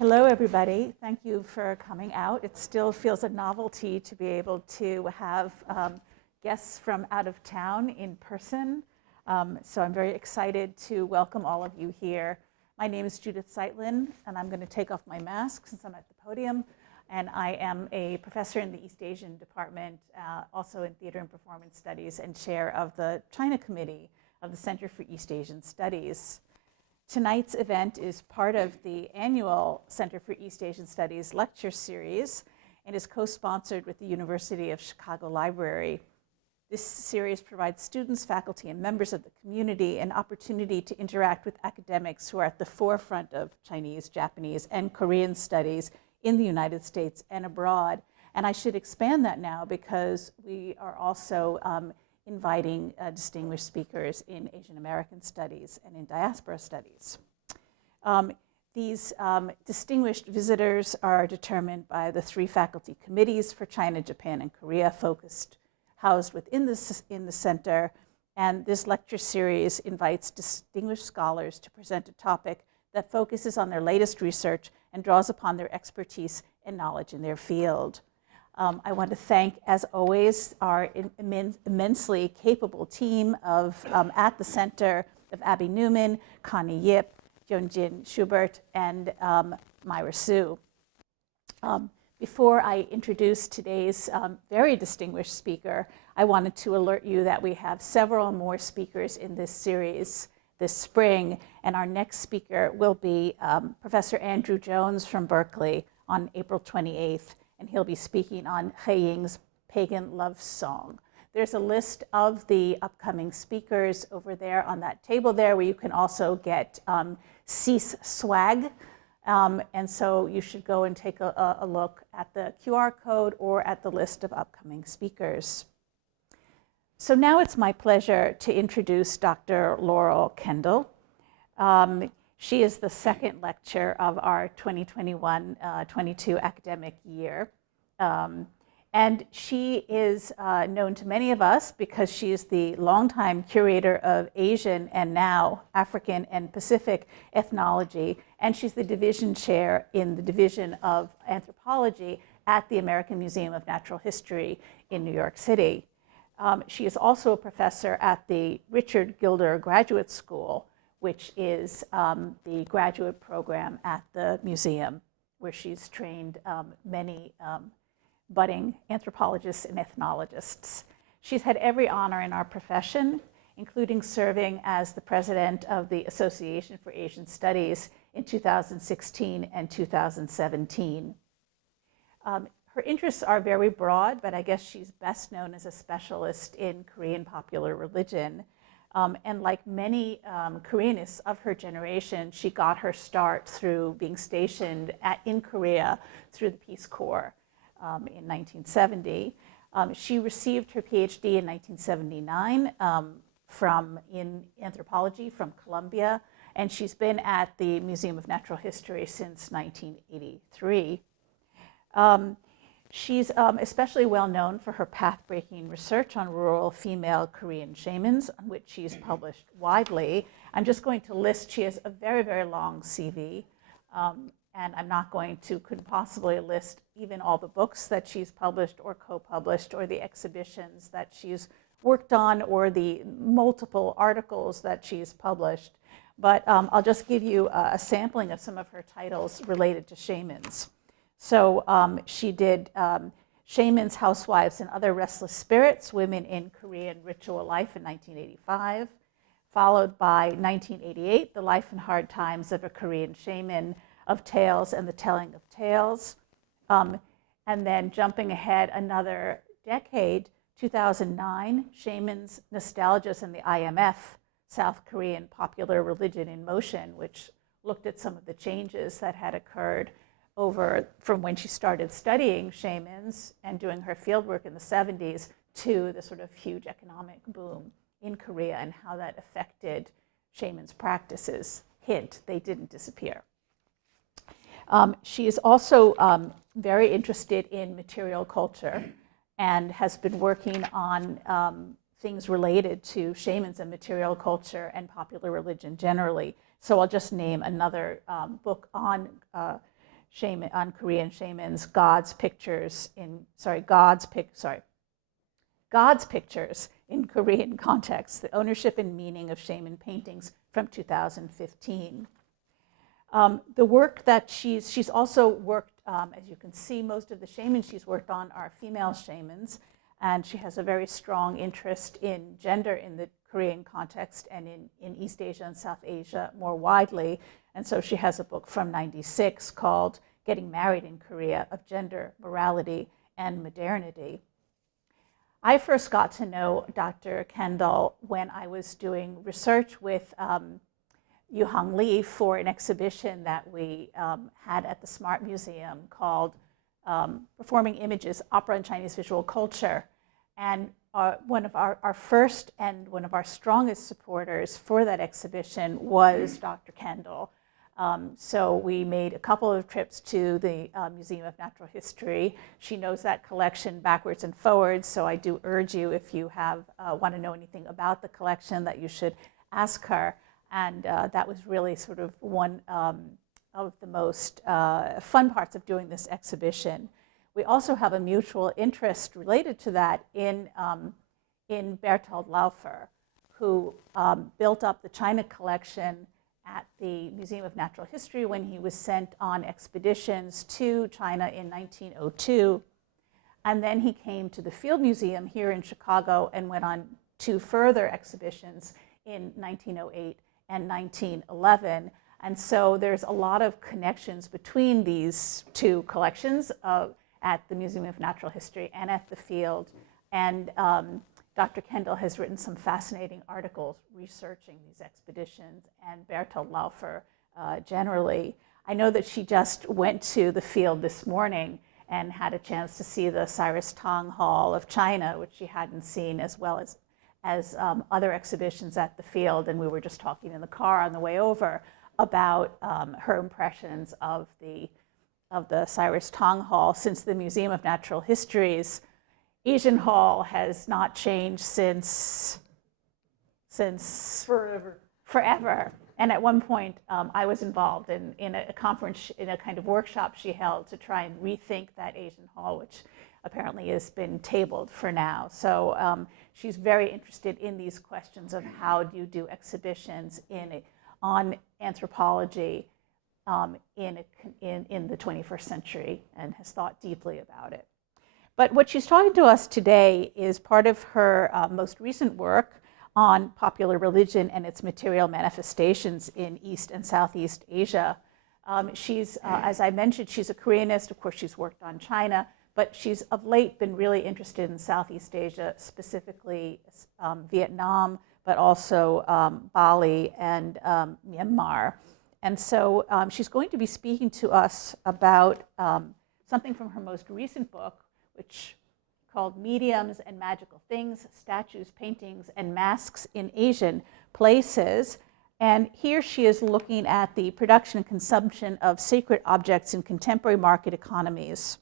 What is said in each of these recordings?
Hello, everybody. Thank you for coming out. It still feels a novelty to be able to have guests from out of town in person. So I'm very excited to welcome all of you here. My name is Judith Zeitlin, and I'm going to take off my mask since I'm at the podium. And I am a professor in the East Asian department, also in theater and performance studies, and chair of the China Committee of the Center for East Asian Studies. Tonight's event is part of the annual Center for East Asian Studies lecture series and is co-sponsored with the University of Chicago Library. This series provides students, faculty, and members of the community an opportunity to interact with academics who are at the forefront of Chinese, Japanese, and Korean studies in the United States and abroad. And I should expand that now because we are also inviting distinguished speakers in Asian American studies and in diaspora studies. These distinguished visitors are determined by the 3 faculty committees for China, Japan, and Korea housed within in the center. And this lecture series invites distinguished scholars to present a topic that focuses on their latest research and draws upon their expertise and knowledge in their field. I want to thank, as always, our immensely capable team of, at the center, of Abby Newman, Connie Yip, Hyunjin Schubert, and Myra Sue. Before I introduce today's very distinguished speaker, I wanted to alert you that we have several more speakers in this series this spring, and our next speaker will be Professor Andrew Jones from Berkeley on April 28th. And he'll be speaking on He Ying's Pagan Love Song. There's a list of the upcoming speakers over there on that table there, where you can also get CEAS swag. And so you should go and take a look at the QR code or at the list of upcoming speakers. So now it's my pleasure to introduce Dr. Laurel Kendall. She is the second lecture of our 2021-22 academic year. And she is known to many of us because she is the longtime curator of Asian and now African and Pacific ethnology. And she's the division chair in the Division of Anthropology at the American Museum of Natural History in New York City. She is also a professor at the Richard Gilder Graduate School, which is the graduate program at the museum, where she's trained many budding anthropologists and ethnologists. She's had every honor in our profession, including serving as the president of the Association for Asian Studies in 2016 and 2017. Her interests are very broad, but I guess she's best known as a specialist in Korean popular religion. And like many Koreanists of her generation, she got her start through being stationed in Korea through the Peace Corps in 1970. She received her PhD in 1979 in anthropology from Columbia, and she's been at the Museum of Natural History since 1983. She's especially well known for her path-breaking research on rural female Korean shamans, on which she's published widely. I'm just going to list, she has a very, very long CV, and I'm not going to, couldn't possibly list even all the books that she's published or co-published or the exhibitions that she's worked on or the multiple articles that she's published. But I'll just give you a sampling of some of her titles related to shamans. So she did Shamans, Housewives, and Other Restless Spirits, Women in Korean Ritual Life in 1985, followed by 1988, The Life and Hard Times of a Korean Shaman, of Tales and the Telling of Tales. And then jumping ahead another decade, 2009, Shamans, Nostalgias, and the IMF, South Korean Popular Religion in Motion, which looked at some of the changes that had occurred from when she started studying shamans and doing her fieldwork in the 70s to the sort of huge economic boom in Korea and how that affected shamans' practices. Hint, they didn't disappear. She is also very interested in material culture and has been working on things related to shamans and material culture and popular religion generally. So I'll just name another book on Korean shamans, God's pictures in Korean context, the ownership and meaning of shaman paintings from 2015. The work that she's also worked, as you can see, most of the shamans she's worked on are female shamans, and she has a very strong interest in gender in the Korean context and in East Asia and South Asia more widely. And so she has a book from '96 called Getting Married in Korea, of Gender, Morality, and Modernity. I first got to know Dr. Kendall when I was doing research with Yuhang Li for an exhibition that we had at the Smart Museum called Performing Images, Opera and Chinese Visual Culture. And one of our first and one of our strongest supporters for that exhibition was Dr. Kendall. So we made a couple of trips to the Museum of Natural History. She knows that collection backwards and forwards, so I do urge you, if you want to know anything about the collection, that you should ask her. And that was really sort of one of the most fun parts of doing this exhibition. We also have a mutual interest related to that in Bertold Laufer, who built up the China collection at the Museum of Natural History when he was sent on expeditions to China in 1902. And then he came to the Field Museum here in Chicago and went on 2 further exhibitions in 1908 and 1911. And so there's a lot of connections between these 2 collections at the Museum of Natural History and at the Field. And Dr. Kendall has written some fascinating articles researching these expeditions, and Bertold Laufer generally. I know that she just went to the Field this morning and had a chance to see the Cyrus Tong Hall of China, which she hadn't seen, as well as other exhibitions at the Field. And we were just talking in the car on the way over about her impressions of the Cyrus Tong Hall, since the Museum of Natural History's Asian Hall has not changed since forever. And at one point, I was involved in a conference, in a kind of workshop she held to try and rethink that Asian Hall, which apparently has been tabled for now. So she's very interested in these questions of how do you do exhibitions on anthropology in the 21st century, and has thought deeply about it. But what she's talking to us today is part of her most recent work on popular religion and its material manifestations in East and Southeast Asia. She's, as I mentioned, she's a Koreanist. Of course, she's worked on China, but she's of late been really interested in Southeast Asia, specifically Vietnam, but also Bali and Myanmar. And so she's going to be speaking to us about something from her most recent book, which called Mediums and Magical Things, Statues, Paintings, and Masks in Asian Places. And here she is looking at the production and consumption of sacred objects in contemporary market economies,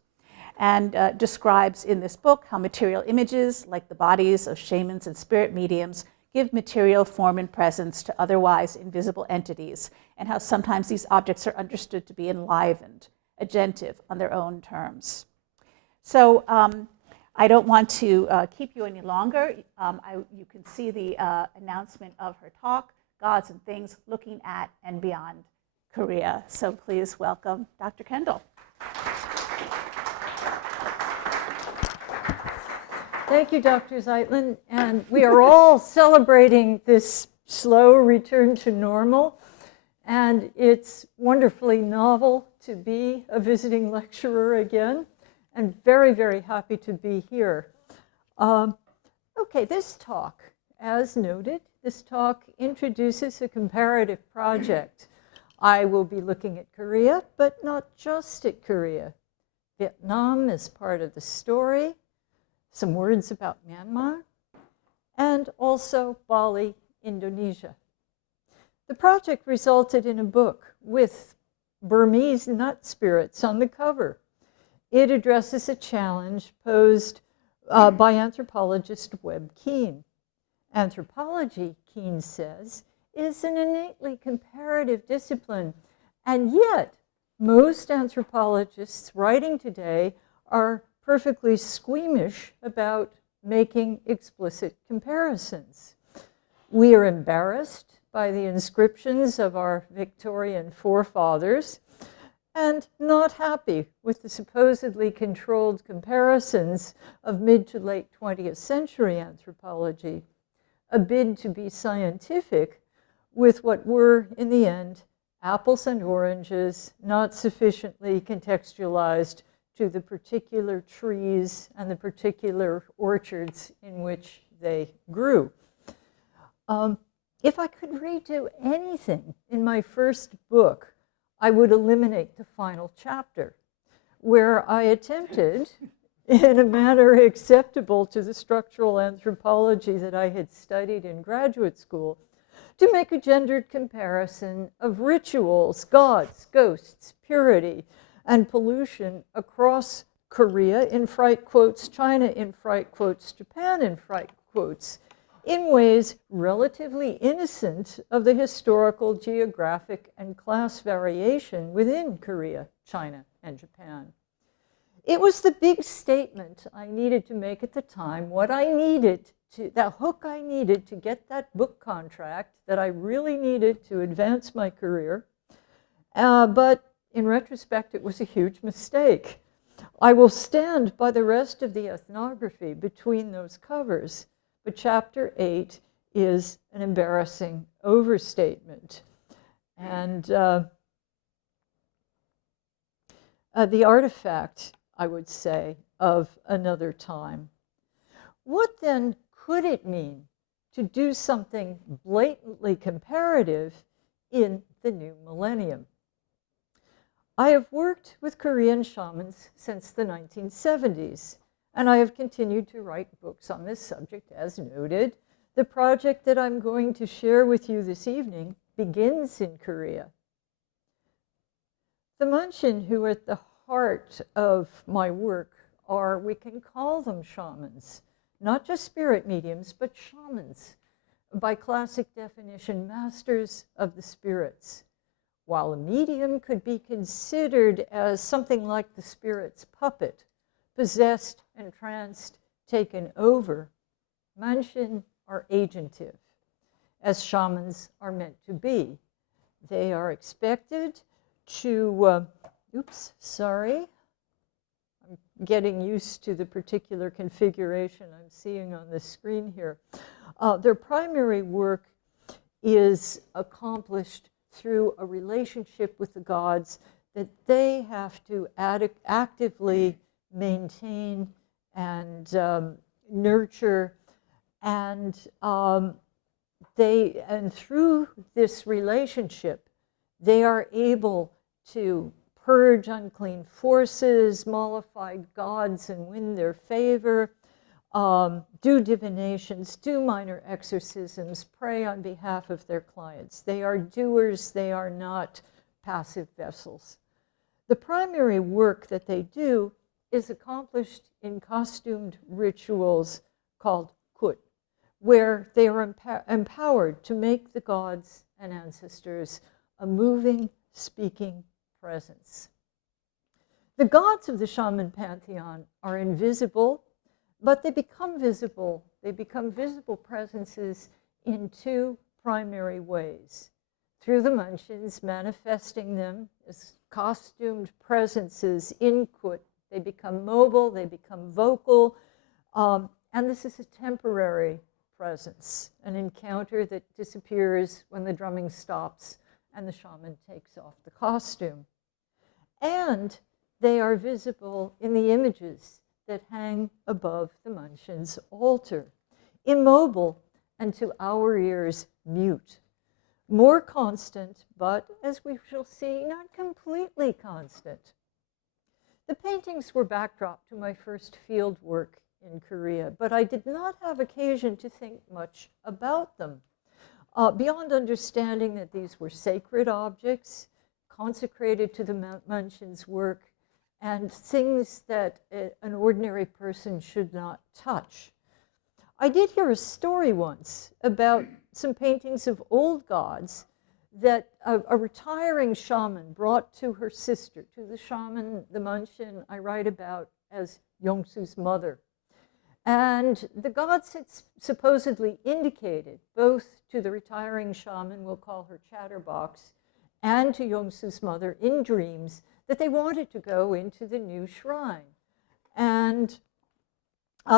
and describes in this book how material images, like the bodies of shamans and spirit mediums, give material form and presence to otherwise invisible entities, and how sometimes these objects are understood to be enlivened, agentive, on their own terms. So I don't want to keep you any longer. You can see the announcement of her talk, Gods and Things, Looking at and Beyond Korea. So please welcome Dr. Kendall. Thank you, Dr. Zeitlin. And we are all celebrating this slow return to normal. And it's wonderfully novel to be a visiting lecturer again. And very, very happy to be here. Okay, this talk, as noted, this talk introduces a comparative project. I will be looking at Korea, but not just at Korea. Vietnam is part of the story, some words about Myanmar, and also Bali, Indonesia. The project resulted in a book with Burmese nut spirits on the cover. It addresses a challenge posed by anthropologist Webb Keane. Anthropology, Keane says, is an innately comparative discipline, and yet most anthropologists writing today are perfectly squeamish about making explicit comparisons. We are embarrassed by the inscriptions of our Victorian forefathers and not happy with the supposedly controlled comparisons of mid to late 20th century anthropology, a bid to be scientific with what were, in the end, apples and oranges, not sufficiently contextualized to the particular trees and the particular orchards in which they grew. If I could redo anything in my first book, I would eliminate the final chapter, where I attempted, in a manner acceptable to the structural anthropology that I had studied in graduate school, to make a gendered comparison of rituals, gods, ghosts, purity, and pollution across Korea, in fright quotes, China, in fright quotes, Japan, in fright quotes, in ways relatively innocent of the historical, geographic, and class variation within Korea, China, and Japan. It was the big statement I needed to make at the time, what I needed to, that hook I needed to get that book contract that I really needed to advance my career. But in retrospect, it was a huge mistake. I will stand by the rest of the ethnography between those covers, but chapter 8 is an embarrassing overstatement. And the artifact, I would say, of another time. What then could it mean to do something blatantly comparative in the new millennium? I have worked with Korean shamans since the 1970s, and I have continued to write books on this subject, as noted. The project that I'm going to share with you this evening begins in Korea. The Munshin who are at the heart of my work are, we can call them shamans, not just spirit mediums, but shamans, by classic definition, masters of the spirits. While a medium could be considered as something like the spirit's puppet, possessed, entranced, taken over, Munshin are agentive, as shamans are meant to be. They are expected to, I'm getting used to the particular configuration I'm seeing on the screen here. Their primary work is accomplished through a relationship with the gods that they have to actively maintain and nurture, and through this relationship, they are able to purge unclean forces, mollify gods and win their favor, do divinations, do minor exorcisms, pray on behalf of their clients. They are doers, they are not passive vessels. The primary work that they do is accomplished in costumed rituals called kut, where they are empowered to make the gods and ancestors a moving, speaking presence. The gods of the shaman pantheon are invisible, but they become visible. They become visible presences in two primary ways. Through the Munshins, manifesting them as costumed presences in kut. They become mobile, they become vocal, and this is a temporary presence, an encounter that disappears when the drumming stops and the shaman takes off the costume. And they are visible in the images that hang above the Munshin's altar, immobile and to our ears mute. More constant, but as we shall see, not completely constant. The paintings were backdrop to my first field work in Korea, but I did not have occasion to think much about them. Beyond understanding that these were sacred objects, consecrated to the Munshin's work, and things that an ordinary person should not touch. I did hear a story once about some paintings of old gods that a retiring shaman brought to her sister, to the shaman, the Munshin I write about as Yongsu's mother. And the gods had supposedly indicated, both to the retiring shaman, we'll call her Chatterbox, and to Yongsu's mother in dreams, that they wanted to go into the new shrine. And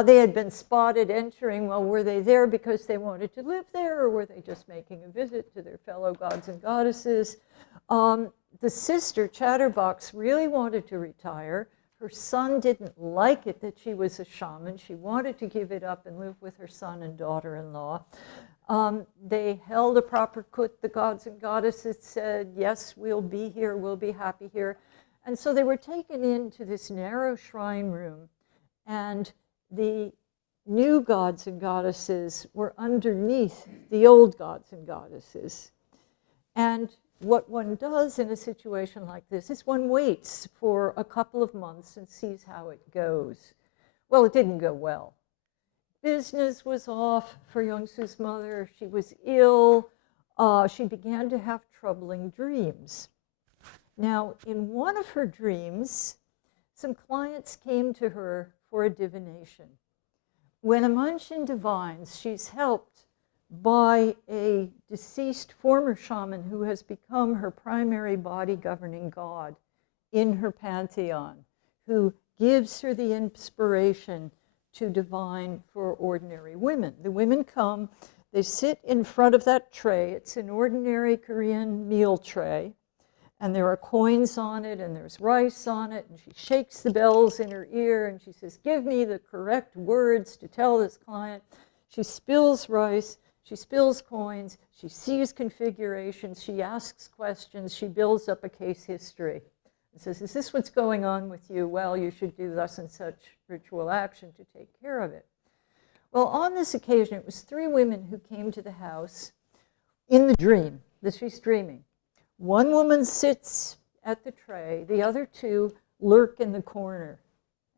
they had been spotted entering. Well, were they there because they wanted to live there, or were they just making a visit to their fellow gods and goddesses? The sister, Chatterbox, really wanted to retire. Her son didn't like it that she was a shaman. She wanted to give it up and live with her son and daughter-in-law. They held a proper kut. The gods and goddesses said, yes, we'll be here, we'll be happy here. And so they were taken into this narrow shrine room, and the new gods and goddesses were underneath the old gods and goddesses. And what one does in a situation like this is one waits for a couple of months and sees how it goes. Well, it didn't go well. Business was off for Yongsu's mother. She was ill. She began to have troubling dreams. Now, in one of her dreams, some clients came to her for a divination. When a Munshin divines, she's helped by a deceased former shaman who has become her primary body governing god in her pantheon, who gives her the inspiration to divine for ordinary women. The women come, they sit in front of that tray. It's an ordinary Korean meal tray, and there are coins on it, and there's rice on it, and she shakes the bells in her ear, and she says, give me the correct words to tell this client. She spills rice, she spills coins, she sees configurations, she asks questions, she builds up a case history. And says, is this what's going on with you? Well, you should do thus and such ritual action to take care of it. Well, on this occasion, it was 3 women who came to the house in the dream, that she's dreaming. One woman sits at the tray, the other 2 lurk in the corner.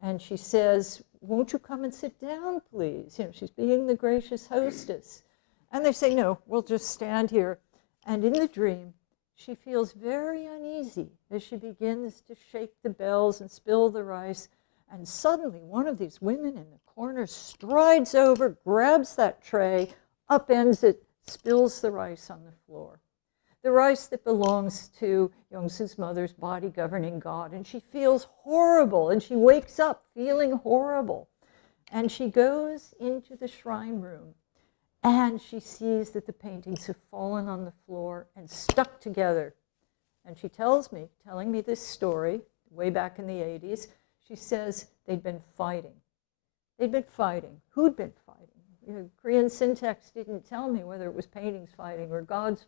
And she says, won't you come and sit down, please? You know, she's being the gracious hostess. And they say, no, we'll just stand here. And in the dream, she feels very uneasy as she begins to shake the bells and spill the rice. And suddenly, one of these women in the corner strides over, grabs that tray, upends it, spills the rice on the floor. The rice that belongs to Yongsu's mother's body governing god. And she feels horrible, and she wakes up feeling horrible. And she goes into the shrine room, and she sees that the paintings have fallen on the floor and stuck together. And she telling me this story way back in the 80s, she says they'd been fighting. They'd been fighting. Who'd been fighting? You know, Korean syntax didn't tell me whether it was paintings fighting or gods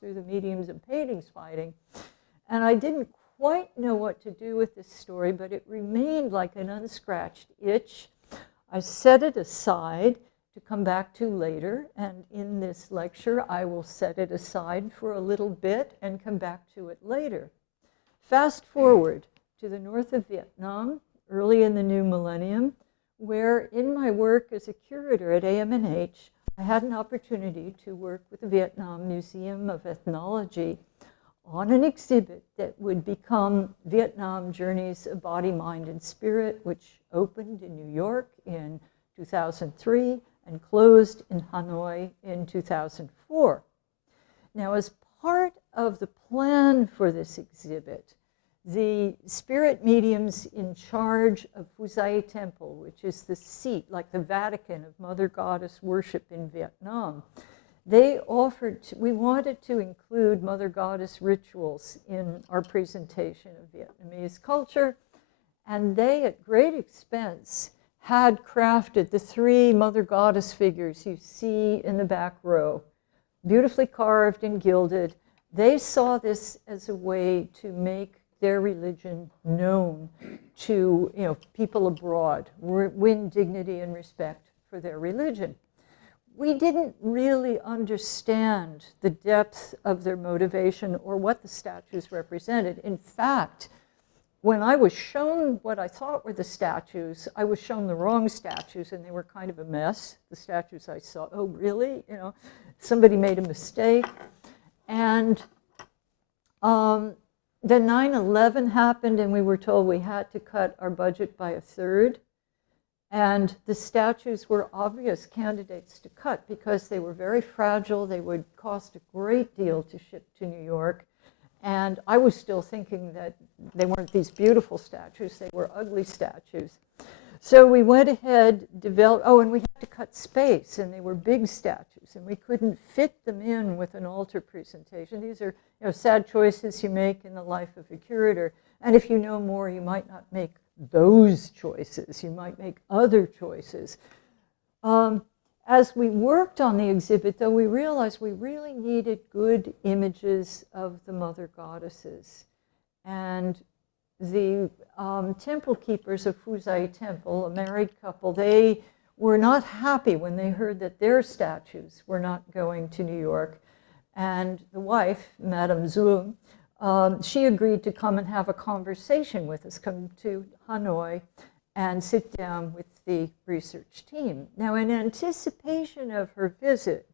through the mediums of paintings fighting. And I didn't quite know what to do with this story, but it remained like an unscratched itch. I set it aside to come back to later, and in this lecture I will set it aside for a little bit and come back to it later. Fast forward to the north of Vietnam, early in the new millennium, where in my work as a curator at AMNH, I had an opportunity to work with the Vietnam Museum of Ethnology on an exhibit that would become Vietnam Journeys of Body, Mind, and Spirit, which opened in New York in 2003 and closed in Hanoi in 2004. Now, as part of the plan for this exhibit, the spirit mediums in charge of Phu Sai Temple, which is the seat, like the Vatican, of Mother Goddess worship in Vietnam, they offered, we wanted to include Mother Goddess rituals in our presentation of Vietnamese culture, and they, at great expense, had crafted the 3 Mother Goddess figures you see in the back row, beautifully carved and gilded. They saw this as a way to make their religion known to people abroad, win dignity and respect for their religion. We didn't really understand the depth of their motivation or what the statues represented. In fact, when I was shown what I thought were the statues, I was shown the wrong statues, and they were kind of a mess. The statues I saw, oh really? Somebody made a mistake. And then 9/11 happened, and we were told we had to cut our budget by 1/3. And the statues were obvious candidates to cut because they were very fragile. They would cost a great deal to ship to New York. And I was still thinking that they weren't these beautiful statues, they were ugly statues. So we went ahead, and we had to cut space, and they were big statues, and we couldn't fit them in with an altar presentation. These are sad choices you make in the life of a curator. And if you know more, you might not make those choices. You might make other choices. As we worked on the exhibit, though, we realized we really needed good images of the mother goddesses. And the temple keepers of Fuzhai Temple, a married couple, they were not happy when they heard that their statues were not going to New York. And the wife, Madame Zhu, she agreed to come and have a conversation with us, come to Hanoi and sit down with the research team. Now, in anticipation of her visit,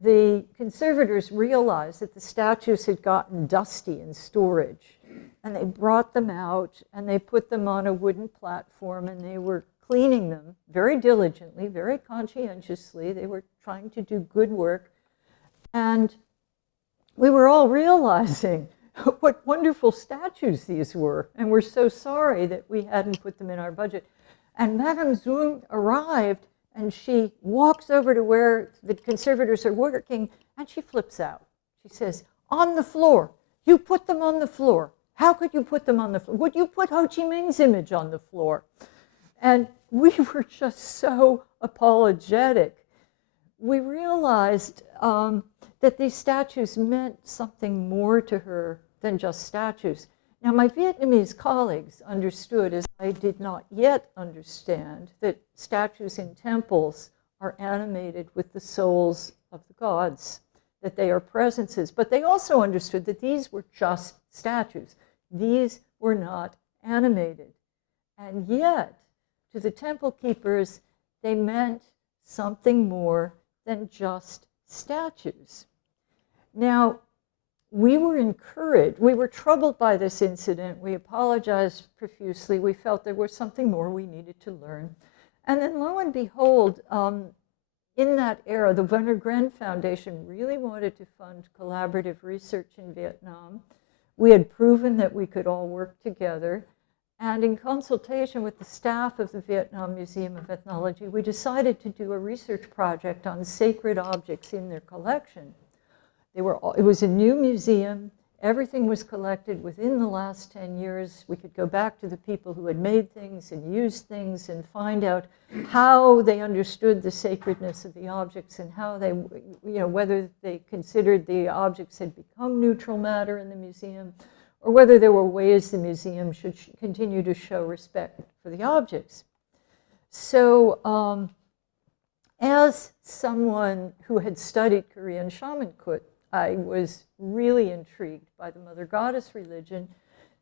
the conservators realized that the statues had gotten dusty in storage, and they brought them out and they put them on a wooden platform, and they were cleaning them very diligently, very conscientiously. They were trying to do good work. And we were all realizing what wonderful statues these were, and we're so sorry that we hadn't put them in our budget. And Madame Zung arrived, and she walks over to where the conservators are working, and she flips out. She says, "On the floor. You put them on the floor. How could you put them on the floor? Would you put Ho Chi Minh's image on the floor?" And we were just so apologetic. We realized that these statues meant something more to her than just statues. Now, my Vietnamese colleagues understood, as I did not yet understand, that statues in temples are animated with the souls of the gods, that they are presences. But they also understood that these were just statues. These were not animated. And yet, to the temple keepers, they meant something more than just statues. Now, we were encouraged. We were troubled by this incident. We apologized profusely. We felt there was something more we needed to learn. And then lo and behold, in that era, the Werner Gren Foundation really wanted to fund collaborative research in Vietnam. We had proven that we could all work together. And in consultation with the staff of the Vietnam Museum of Ethnology, we decided to do a research project on sacred objects in their collection. It was a new museum. Everything was collected within the last 10 years. We could go back to the people who had made things and used things and find out how they understood the sacredness of the objects and how they, whether they considered the objects had become neutral matter in the museum, or whether there were ways the museum should continue to show respect for the objects. So as someone who had studied Korean shamanism, I was really intrigued by the Mother Goddess religion,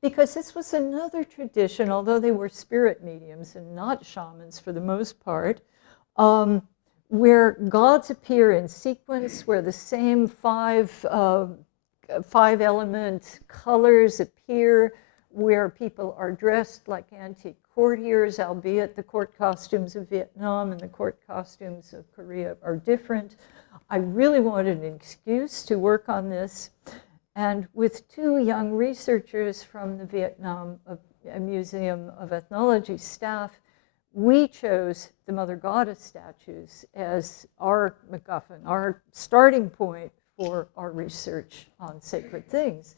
because this was another tradition, although they were spirit mediums and not shamans for the most part, where gods appear in sequence, where the same five element colors appear, where people are dressed like antique courtiers, albeit the court costumes of Vietnam and the court costumes of Korea are different. I really wanted an excuse to work on this. And with two young researchers from the Vietnam Museum of Ethnology staff, we chose the Mother Goddess statues as our MacGuffin, our starting point for our research on sacred things.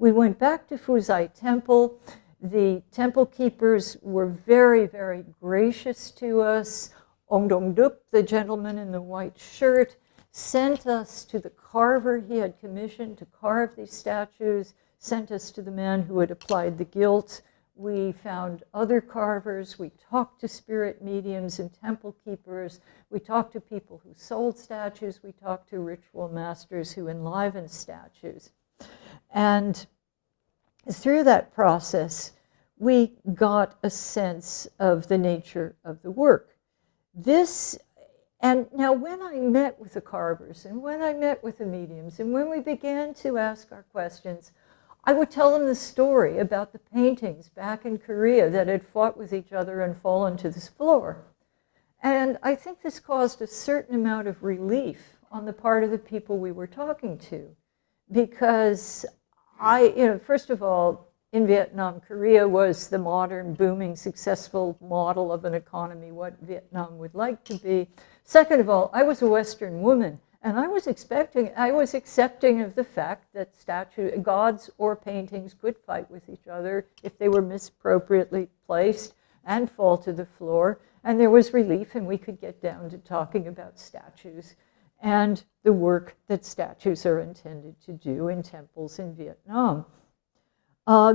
We went back to Fuzhai Temple. The temple keepers were very, very gracious to us. Ong Dong Duc, the gentleman in the white shirt, sent us to the carver he had commissioned to carve these statues, sent us to the man who had applied the gilt. We found other carvers. We talked to spirit mediums and temple keepers. We talked to people who sold statues. We talked to ritual masters who enlivened statues. And through that process, we got a sense of the nature of the work. This And now when I met with the carvers and when I met with the mediums and when we began to ask our questions, I would tell them the story about the paintings back in Korea that had fought with each other and fallen to this floor. And I think this caused a certain amount of relief on the part of the people we were talking to, because first of all, in Vietnam, Korea was the modern, booming, successful model of an economy, what Vietnam would like to be. Second of all, I was a Western woman, and I was accepting of the fact that gods or paintings could fight with each other if they were misappropriately placed and fall to the floor. And there was relief, and we could get down to talking about statues and the work that statues are intended to do in temples in Vietnam.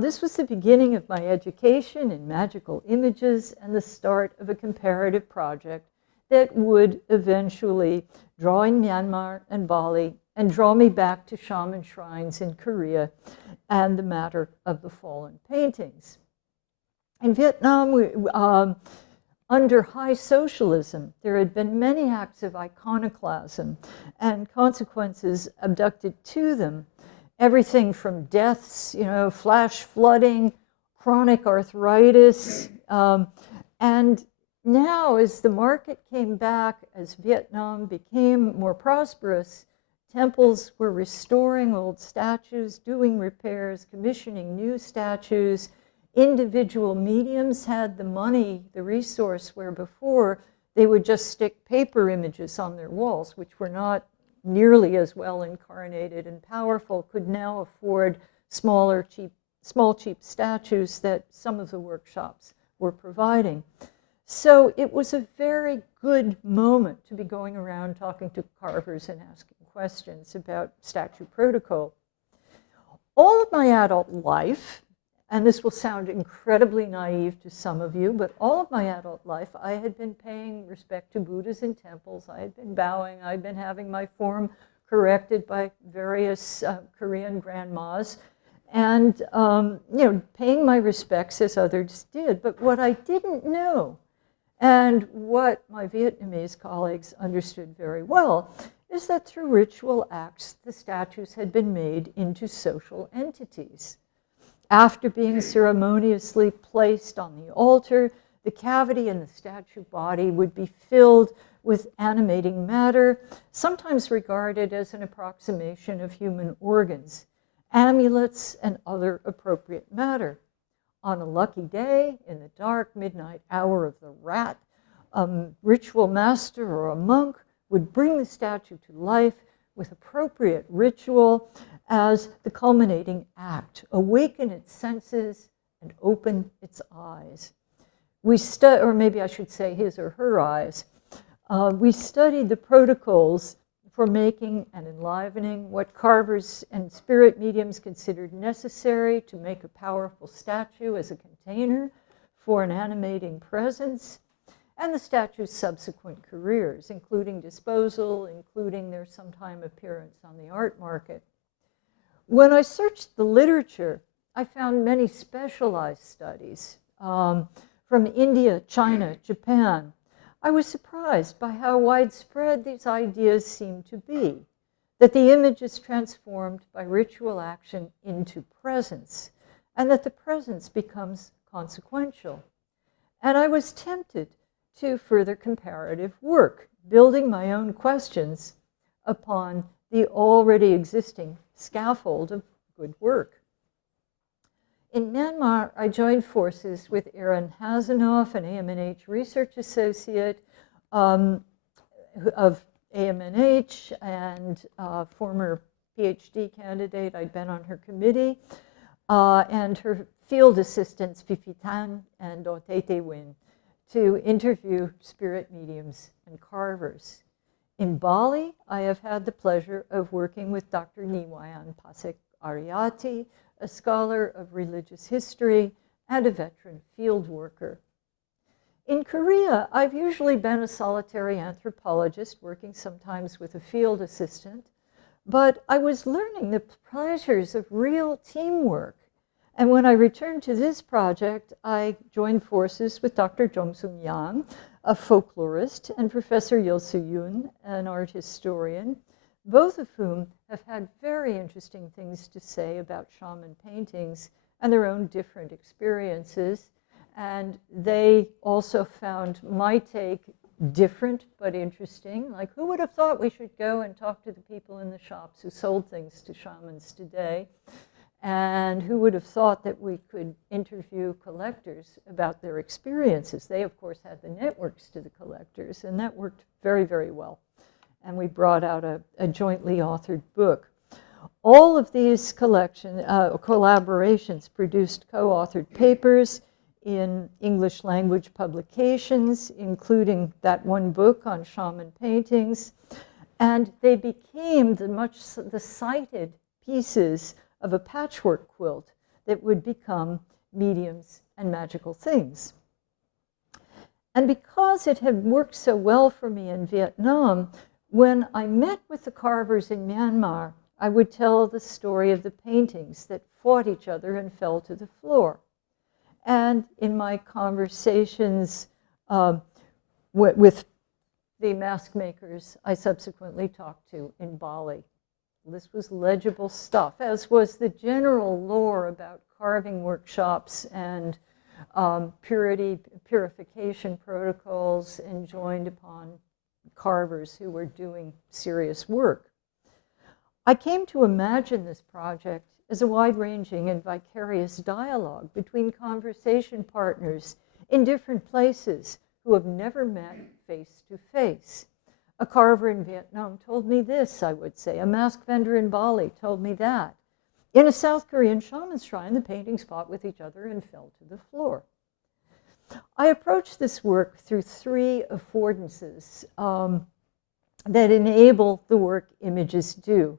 This was the beginning of my education in magical images and the start of a comparative project that would eventually draw in Myanmar and Bali and draw me back to shaman shrines in Korea and the matter of the fallen paintings. In Vietnam, under high socialism, there had been many acts of iconoclasm and consequences abducted to them. Everything from deaths, flash flooding, chronic arthritis. And now, as the market came back, as Vietnam became more prosperous, temples were restoring old statues, doing repairs, commissioning new statues. Individual mediums had the money, the resource, where before they would just stick paper images on their walls, which were not nearly as well incarnated and powerful, could now afford small, cheap statues that some of the workshops were providing. So it was a very good moment to be going around talking to carvers and asking questions about statue protocol. All of my adult life, and this will sound incredibly naive to some of you, but all of my adult life, I had been paying respect to Buddhas in temples. I had been bowing. I had been having my form corrected by various Korean grandmas, and paying my respects as others did. But what I didn't know, and what my Vietnamese colleagues understood very well, is that through ritual acts, the statues had been made into social entities. After being ceremoniously placed on the altar, the cavity in the statue body would be filled with animating matter, sometimes regarded as an approximation of human organs, amulets, and other appropriate matter. On a lucky day, in the dark midnight hour of the rat, a ritual master or a monk would bring the statue to life with appropriate ritual as the culminating act, awaken its senses and open its eyes. Or maybe I should say his or her eyes. We studied the protocols for making and enlivening what carvers and spirit mediums considered necessary to make a powerful statue as a container for an animating presence, and the statue's subsequent careers, including disposal, including their sometime appearance on the art market. When I searched the literature, I found many specialized studies from India, China, Japan. I was surprised by how widespread these ideas seem to be, that the image is transformed by ritual action into presence, and that the presence becomes consequential. And I was tempted to further comparative work, building my own questions upon the already existing scaffold of good work. In Myanmar, I joined forces with Aaron Hasanoff, an AMNH research associate of AMNH and former PhD candidate. I'd been on her committee, and her field assistants, Pipitan and Otete Win, to interview spirit mediums and carvers. In Bali, I have had the pleasure of working with Dr. Niwayan Pasek Ariati, a scholar of religious history and a veteran field worker. In Korea, I've usually been a solitary anthropologist, working sometimes with a field assistant, but I was learning the pleasures of real teamwork. And when I returned to this project, I joined forces with Dr. Jong Sung Yang, a folklorist, and Professor Yilsu Yoon, an art historian, both of whom have had very interesting things to say about shaman paintings and their own different experiences. And they also found my take different but interesting. Like, who would have thought we should go and talk to the people in the shops who sold things to shamans today? And who would have thought that we could interview collectors about their experiences? They, of course, had the networks to the collectors, and that worked very, very well. And we brought out a jointly authored book. All of these collaborations produced co-authored papers in English language publications, including that one book on shaman paintings. And they became the cited pieces of a patchwork quilt that would become mediums and magical things. And because it had worked so well for me in Vietnam, when I met with the carvers in Myanmar, I would tell the story of the paintings that fought each other and fell to the floor. And in my conversations with the mask makers I subsequently talked to in Bali, this was legible stuff, as was the general lore about carving workshops and purification protocols enjoined upon carvers who were doing serious work. I came to imagine this project as a wide-ranging and vicarious dialogue between conversation partners in different places who have never met face to face. A carver in Vietnam told me this, I would say. A mask vendor in Bali told me that. In a South Korean shaman shrine, the paintings fought with each other and fell to the floor. I approached this work through three affordances that enable the work images do.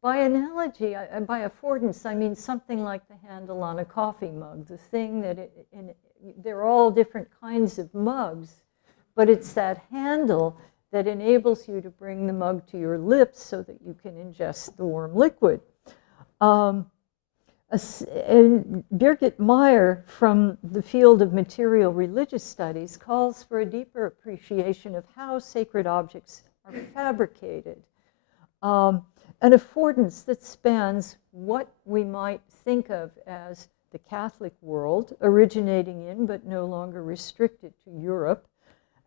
By analogy, by affordance, I mean something like the handle on a coffee mug, the thing that they're all different kinds of mugs, but it's that handle that enables you to bring the mug to your lips so that you can ingest the warm liquid. Birgit Meyer from the field of material religious studies calls for a deeper appreciation of how sacred objects are fabricated. An affordance that spans what we might think of as the Catholic world, originating in but no longer restricted to Europe,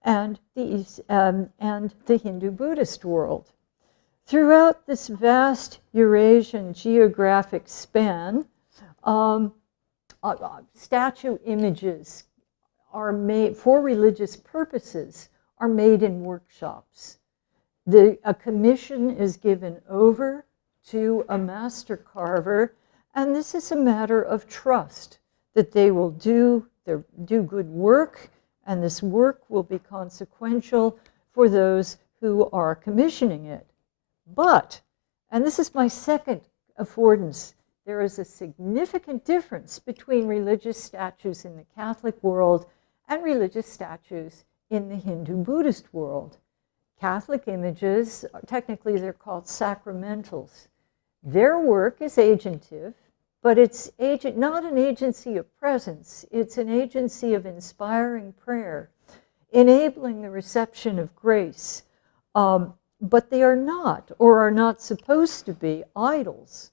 and the Hindu Buddhist world. Throughout this vast Eurasian geographic span, statue images are made for religious purposes, are made in workshops. A commission is given over to a master carver, and this is a matter of trust that they will do good work, and this work will be consequential for those who are commissioning it. But, and this is my second affordance, there is a significant difference between religious statues in the Catholic world and religious statues in the Hindu Buddhist world. Catholic images, technically they're called sacramentals. Their work is agentive, but it's not an agency of presence. It's an agency of inspiring prayer, enabling the reception of grace. But they are not, or are not supposed to be, idols.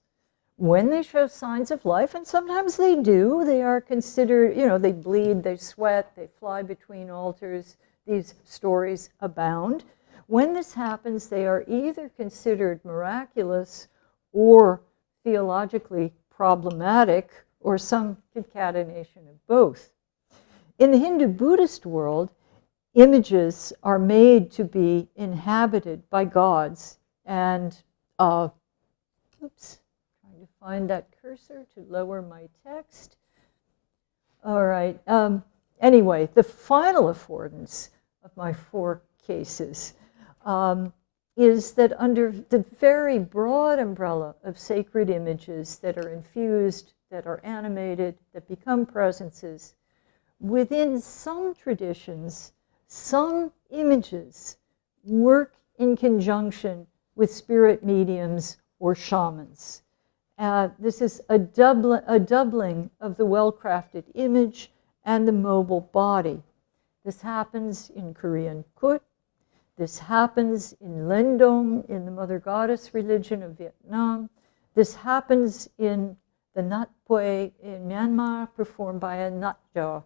When they show signs of life, and sometimes they do, they are considered, they bleed, they sweat, they fly between altars. These stories abound. When this happens, they are either considered miraculous or theologically problematic, or some concatenation of both. In the Hindu Buddhist world, images are made to be inhabited by gods, and trying to find that cursor to lower my text. All right. Anyway, the final affordance of my 4 cases is that under the very broad umbrella of sacred images that are infused, that are animated, that become presences, within some traditions, some images work in conjunction with spirit mediums or shamans. This is a doubling of the well-crafted image and the mobile body. This happens in Korean Kut. This happens in Lendong, in the Mother Goddess religion of Vietnam. This happens in the Nat Pue in Myanmar, performed by a Natja.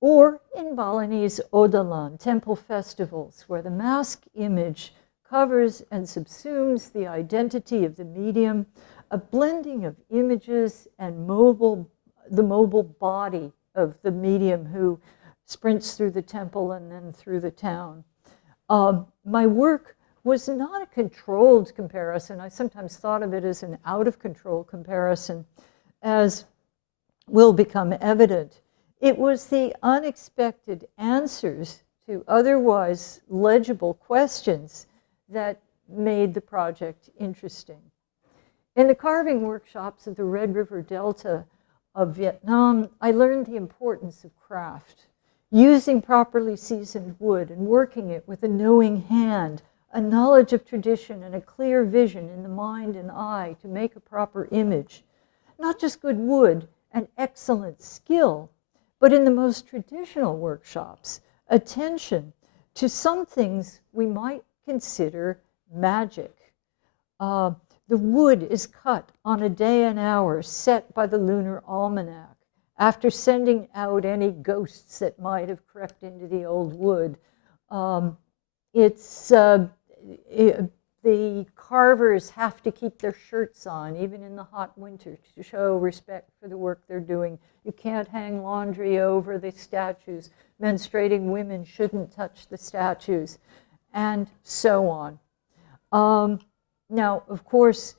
Or in Balinese Odalan, temple festivals, where the mask image covers and subsumes the identity of the medium, a blending of images and the mobile body of the medium who sprints through the temple and then through the town. My work was not a controlled comparison. I sometimes thought of it as an out-of-control comparison, as will become evident. It was the unexpected answers to otherwise legible questions that made the project interesting. In the carving workshops of the Red River Delta of Vietnam, I learned the importance of craft, using properly seasoned wood and working it with a knowing hand, a knowledge of tradition and a clear vision in the mind and eye to make a proper image. Not just good wood and excellent skill, but in the most traditional workshops, attention to some things we might consider magic. The wood is cut on a day and hour set by the lunar almanac, after sending out any ghosts that might have crept into the old wood. The carvers have to keep their shirts on, even in the hot winter, to show respect for the work they're doing. You can't hang laundry over the statues. Menstruating women shouldn't touch the statues, and so on. Now, of course,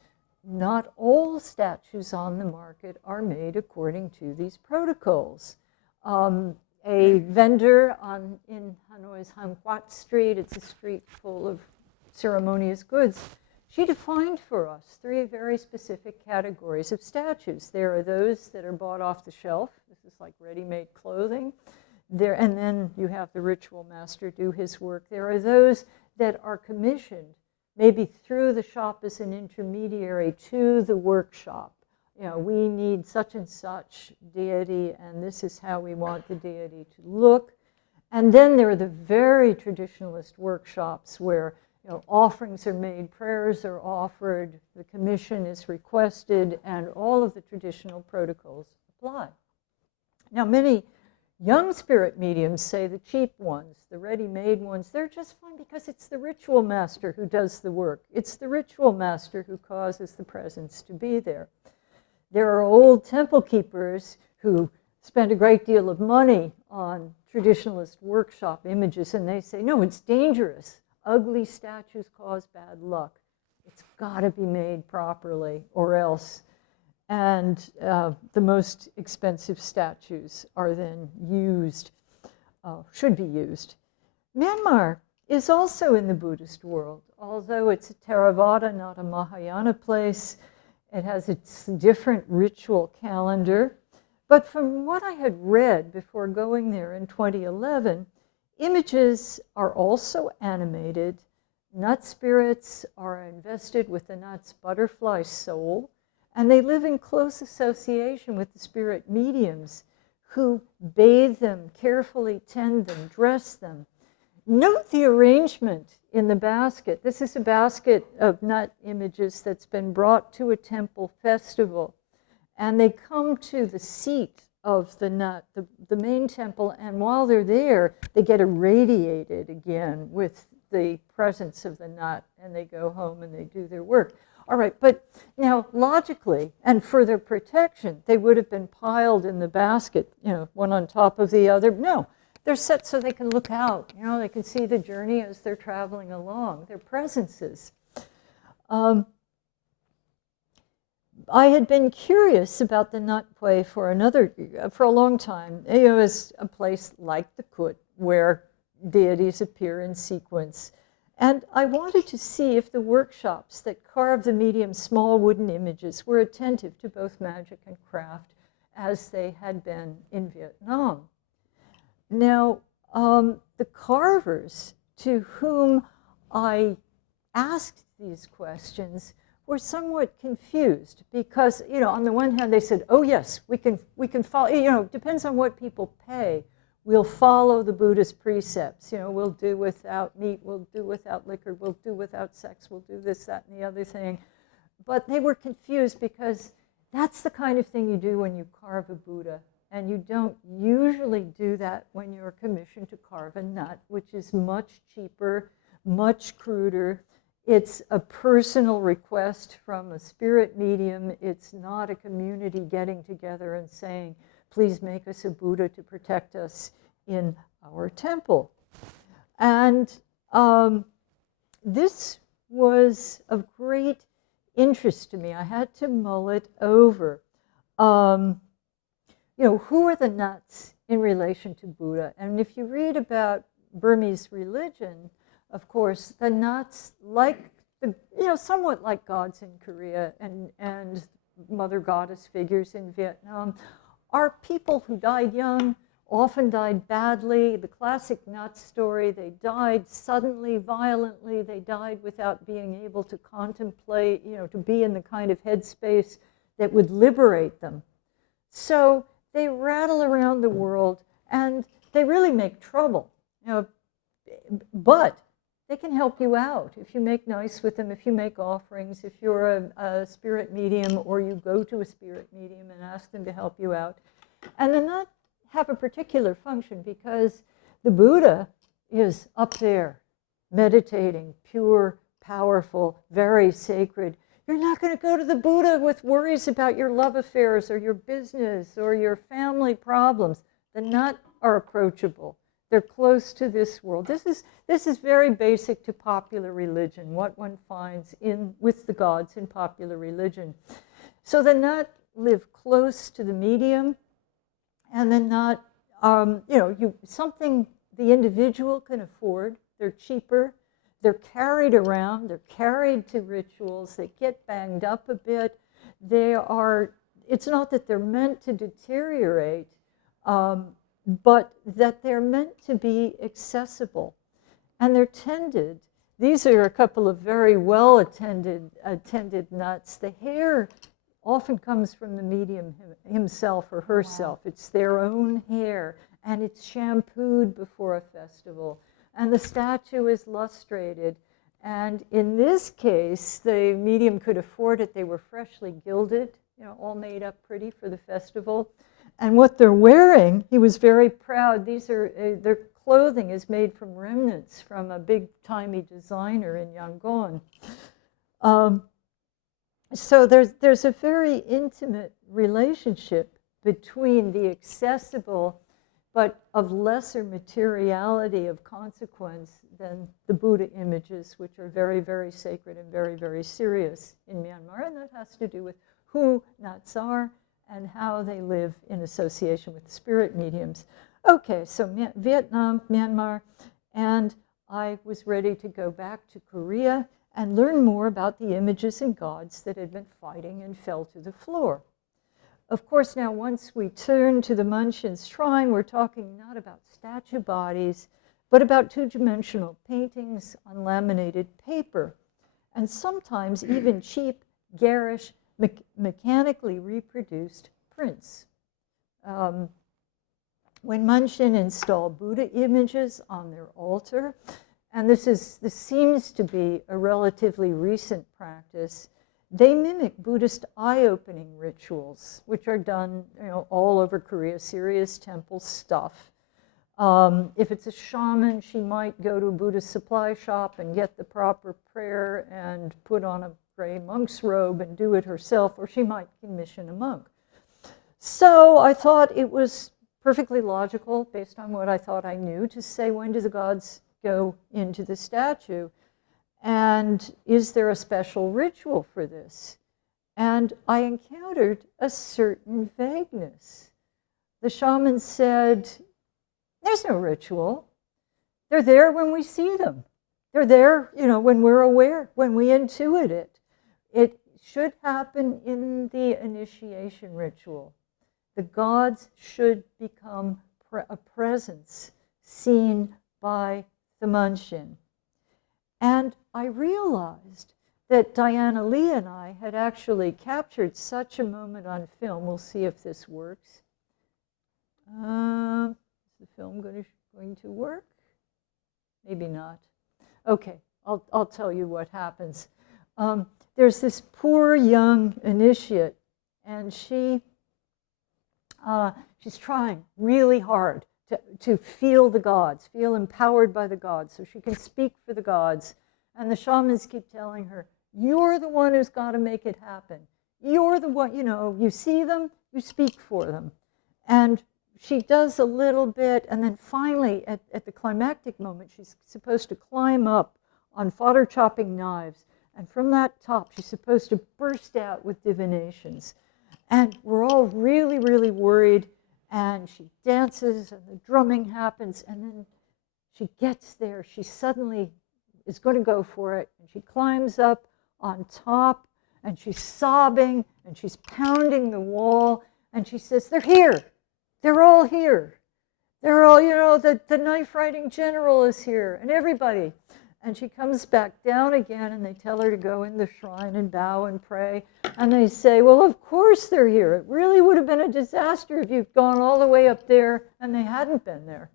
not all statues on the market are made according to these protocols. A vendor in Hanoi's Ham Quat Street, it's a street full of ceremonious goods, she defined for us 3 very specific categories of statues. There are those that are bought off the shelf. This is like ready-made clothing. And then you have the ritual master do his work. There are those that are commissioned, maybe through the shop as an intermediary to the workshop. You know, we need such and such deity, and this is how we want the deity to look. And then there are the very traditionalist workshops where, you know, offerings are made, prayers are offered, the commission is requested, and all of the traditional protocols apply. Now, many young spirit mediums say the cheap ones, the ready-made ones, they're just fine because it's the ritual master who does the work. It's the ritual master who causes the presence to be there. There are old temple keepers who spend a great deal of money on traditionalist workshop images, and they say, no, it's dangerous. Ugly statues cause bad luck. It's got to be made properly or else. And the most expensive statues are then used, should be used. Myanmar is also in the Buddhist world, although it's a Theravada, not a Mahayana place. It has its different ritual calendar. But from what I had read before going there in 2011, images are also animated. Nut spirits are invested with the nut's butterfly soul, and they live in close association with the spirit mediums who bathe them, carefully tend them, dress them. Note the arrangement in the basket. This is a basket of nut images that's been brought to a temple festival. And they come to the seat of the nut, the main temple, and while they're there, they get irradiated again with the presence of the nut, and they go home and they do their work. All right, but now logically, and for their protection, they would have been piled in the basket, you know, one on top of the other. No, they're set so they can look out. You know, they can see the journey as they're traveling along, their presences. I had been curious about the Nat Pue for a long time. It was a place like the Kut where deities appear in sequence. And I wanted to see if the workshops that carved the medium small wooden images were attentive to both magic and craft as they had been in Vietnam. Now, the carvers to whom I asked these questions were somewhat confused because, you know, on the one hand they said, oh yes, we can follow, you know, depends on what people pay. we'll follow the Buddhist precepts. You know, we'll do without meat, we'll do without liquor, we'll do without sex, we'll do this, that, and the other thing. But they were confused because that's the kind of thing you do when you carve a Buddha. And you don't usually do that when you're commissioned to carve a nut, which is much cheaper, much cruder. It's a personal request from a spirit medium. It's not a community getting together and saying, please make us a Buddha to protect us in our temple. And this was of great interest to me. I had to mull it over. You know, who are the nuts in relation to Buddha? And if you read about Burmese religion, of course, the nuts, like the, you know, somewhat like gods in Korea and mother goddess figures in Vietnam, are people who died young, often died badly. The classic nut story, they died suddenly, violently. They died without being able to contemplate, you know, to be in the kind of headspace that would liberate them. So they rattle around the world, and they really make trouble, you know, but they can help you out if you make nice with them, if you make offerings, if you're a spirit medium, or you go to a spirit medium and ask them to help you out. And the nut have a particular function because the Buddha is up there, meditating, pure, powerful, very sacred. You're not going to go to the Buddha with worries about your love affairs or your business or your family problems. The nut are approachable. They're close to this world. This is very basic to popular religion, what one finds with the gods in popular religion. So the nut live close to the medium, and the nut, you know, something the individual can afford. They're cheaper. They're carried around, they're carried to rituals, they get banged up a bit. It's not that they're meant to deteriorate, but that they're meant to be accessible. And they're tended. These are a couple of very well attended nuts. The hair often comes from the medium himself or herself. Wow. It's their own hair, and it's shampooed before a festival. And the statue is lustrated. And in this case, the medium could afford it. They were freshly gilded, you know, all made up pretty for the festival. And what they're wearing, he was very proud. These are, their clothing is made from remnants from a big-timey designer in Yangon. So there's a very intimate relationship between the accessible but of lesser materiality of consequence than the Buddha images, which are very, very sacred and very, very serious in Myanmar. And that has to do with who nuts are and how they live in association with spirit mediums. Okay, so Vietnam, Myanmar, and I was ready to go back to Korea and learn more about the images and gods that had been fighting and fell to the floor. Of course, now once we turn to the Munshin shrine, we're talking not about statue bodies, but about two-dimensional paintings on laminated paper, and sometimes even cheap, garish, mechanically reproduced prints. When Munshin install Buddha images on their altar, and this seems to be a relatively recent practice, they mimic Buddhist eye-opening rituals, which are done, you know, all over Korea, serious temple stuff. If it's a shaman, she might go to a Buddhist supply shop and get the proper prayer and put on a gray monk's robe and do it herself, or she might commission a monk. So I thought it was perfectly logical, based on what I thought I knew, to say, when do the gods go into the statue? And is there a special ritual for this? And I encountered a certain vagueness. The shaman said, there's no ritual. They're there when we see them. They're there, you know, when we're aware, when we intuit it. It should happen in the initiation ritual. The gods should become a presence seen by the Munshin. And I realized that Diana Lee and I had actually captured such a moment on film. We'll see if this works. the film going to work? Maybe not. Okay, I'll tell you what happens. There's this poor young initiate, and she's trying really hard to feel the gods, feel empowered by the gods, so she can speak for the gods. And the shamans keep telling her, you're the one who's got to make it happen. You're the one, you see them, you speak for them. And she does a little bit, and then finally, at the climactic moment, she's supposed to climb up on fodder chopping knives. And from that top, she's supposed to burst out with divinations. And we're all really, really worried. And she dances, and the drumming happens. And then she gets there. She suddenly is going to go for it. And she climbs up on top, and she's sobbing, and she's pounding the wall. And she says, they're here. They're all here. They're all, the knife-riding general is here, and everybody. And she comes back down again, and they tell her to go in the shrine and bow and pray. And they say, well, of course they're here. It really would have been a disaster if you'd gone all the way up there and they hadn't been there.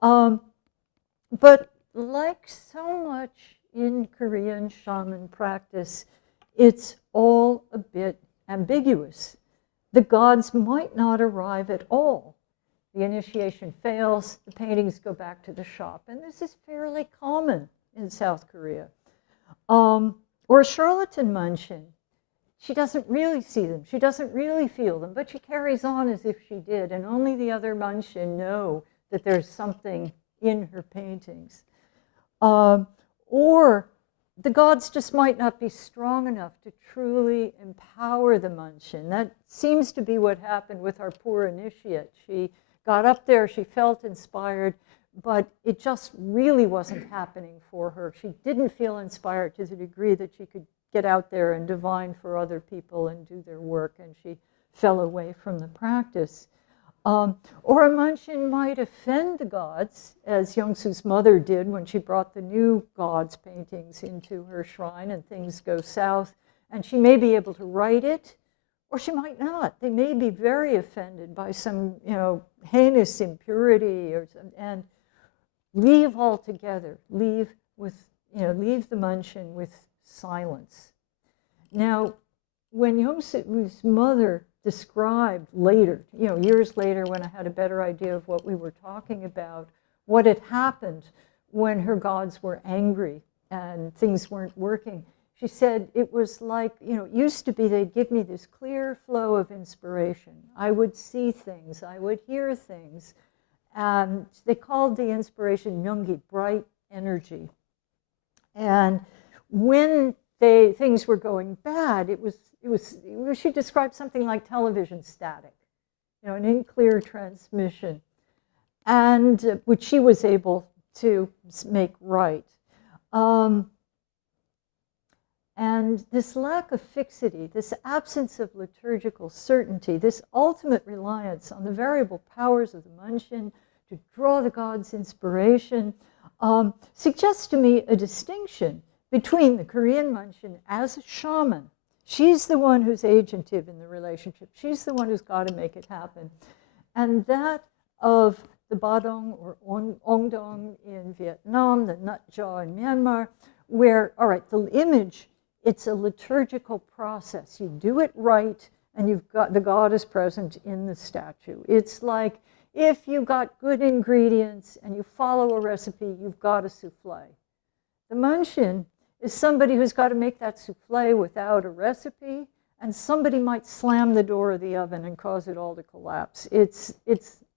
But like so much in Korean shaman practice, it's all a bit ambiguous. The gods might not arrive at all. The initiation fails, the paintings go back to the shop, and this is fairly common in South Korea. Or a charlatan Munshin. She doesn't really see them, she doesn't really feel them, but she carries on as if she did, and only the other Munshin know that there's something in her paintings. Or the gods just might not be strong enough to truly empower the Munshin. That seems to be what happened with our poor initiate. She got up there, she felt inspired, but it just really wasn't happening for her. She didn't feel inspired to the degree that she could get out there and divine for other people and do their work, and she fell away from the practice. Or a Munshin might offend the gods, as Yongsu's mother did when she brought the new gods' paintings into her shrine, and things go south. And she may be able to write it, or she might not. They may be very offended by some, heinous impurity, and leave altogether. Leave the Munshin with silence. Now, when Yongsu's mother described later, years later, when I had a better idea of what we were talking about, what had happened when her gods were angry and things weren't working. She said it was like, it used to be they'd give me this clear flow of inspiration. I would see things, I would hear things. And they called the inspiration Myungi, bright energy. And when things were going bad, she described something like television static, an unclear transmission, and which she was able to make right. And this lack of fixity, this absence of liturgical certainty, this ultimate reliance on the variable powers of the Munshin to draw the gods' inspiration, suggests to me a distinction between the Korean Munshin as a shaman. She's the one who's agentive in the relationship. She's the one who's got to make it happen. And that of the Badong or Ongdong in Vietnam, the Nut Jaw in Myanmar, where, all right, the image, it's a liturgical process. You do it right, and you've got the god is present in the statue. It's like if you've got good ingredients and you follow a recipe, you've got a souffle. The Munshin is somebody who's got to make that souffle without a recipe, and somebody might slam the door of the oven and cause it all to collapse. It's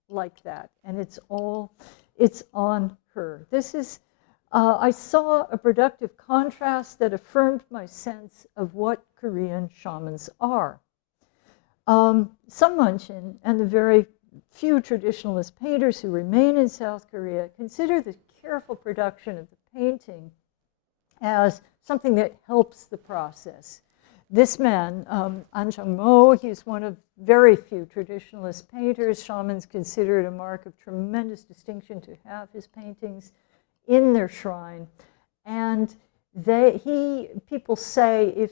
like that, and it's on her. This is, I saw a productive contrast that affirmed my sense of what Korean shamans are. Some Munshin and the very few traditionalist painters who remain in South Korea consider the careful production of the painting as something that helps the process. This man, An Jung-mo, he's one of very few traditionalist painters. Shamans consider it a mark of tremendous distinction to have his paintings in their shrine. And people say if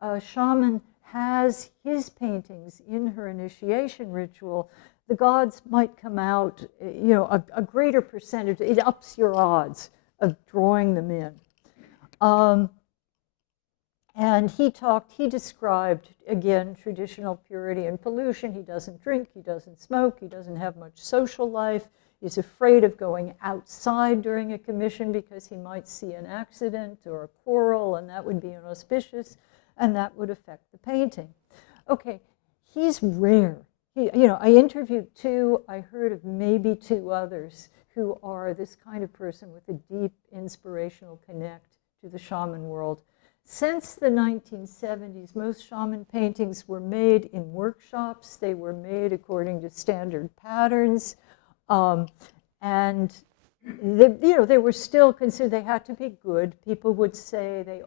a shaman has his paintings in her initiation ritual, the gods might come out, a greater percentage. It ups your odds of drawing them in. And he described, again, traditional purity and pollution. He doesn't drink, he doesn't smoke, he doesn't have much social life. He's afraid of going outside during a commission because he might see an accident or a quarrel, and that would be inauspicious, and that would affect the painting. Okay, he's rare. I interviewed 2, I heard of maybe 2 others who are this kind of person with a deep inspirational connect to the shaman world. Since the 1970s, most shaman paintings were made in workshops. They were made according to standard patterns. And they were still considered, they had to be good. People would say they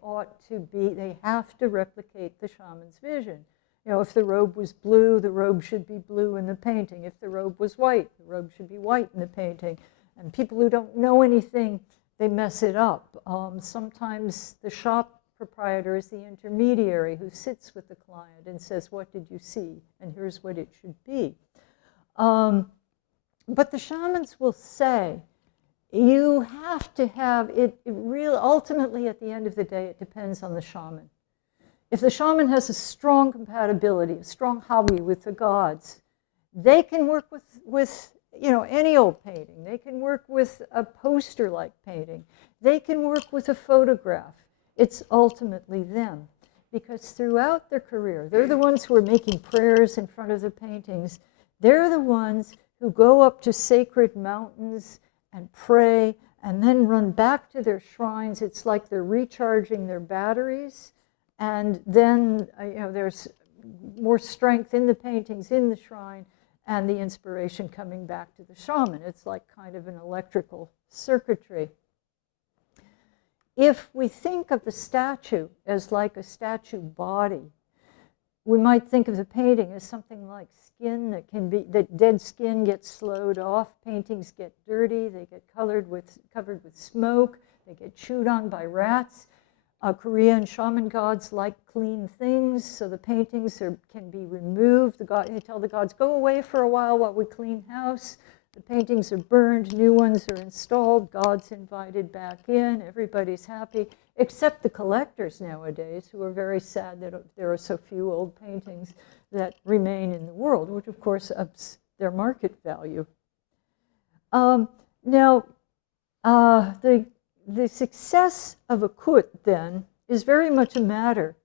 have to replicate the shaman's vision. If the robe was blue, the robe should be blue in the painting. If the robe was white, the robe should be white in the painting. And people who don't know anything, they mess it up. Sometimes the shop proprietor is the intermediary who sits with the client and says, what did you see? And here's what it should be. But the shamans will say, you have to have it real. Ultimately, at the end of the day, it depends on the shaman. If the shaman has a strong compatibility, a strong hobby with the gods, they can work with any old painting. They can work with a poster-like painting. They can work with a photograph. It's ultimately them, because throughout their career, they're the ones who are making prayers in front of the paintings. They're the ones who go up to sacred mountains and pray and then run back to their shrines. It's like they're recharging their batteries, and then there's more strength in the paintings in the shrine and the inspiration coming back to the shaman. It's like kind of an electrical circuitry. If we think of the statue as like a statue body, we might think of the painting as something like skin that dead skin gets slowed off. Paintings get dirty, they get covered with smoke, they get chewed on by rats. Korean shaman gods like clean things, so the paintings can be removed. They tell the gods, go away for a while we clean house. The paintings are burned, new ones are installed, God's invited back in, everybody's happy, except the collectors nowadays, who are very sad that there are so few old paintings that remain in the world, which of course ups their market value. The success of a kut, then, is very much a matter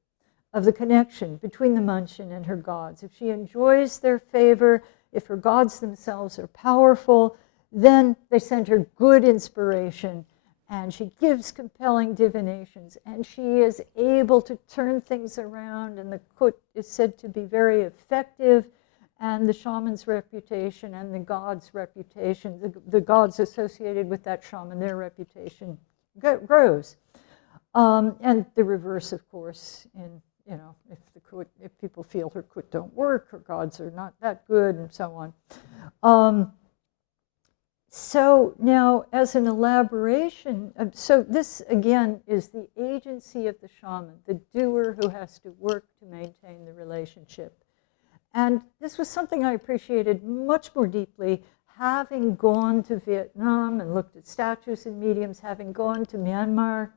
of the connection between the Munshin and her gods. If she enjoys their favor, if her gods themselves are powerful, then they send her good inspiration, and she gives compelling divinations, and she is able to turn things around, and the kut is said to be very effective, and the shaman's reputation and the god's reputation, the gods associated with that shaman, their reputation grows. And the reverse, of course, if people feel her kut don't work, her gods are not that good, and so on. So now, as an elaboration, so this again is the agency of the shaman, the doer who has to work to maintain the relationship. And this was something I appreciated much more deeply, having gone to Vietnam and looked at statues and mediums, having gone to Myanmar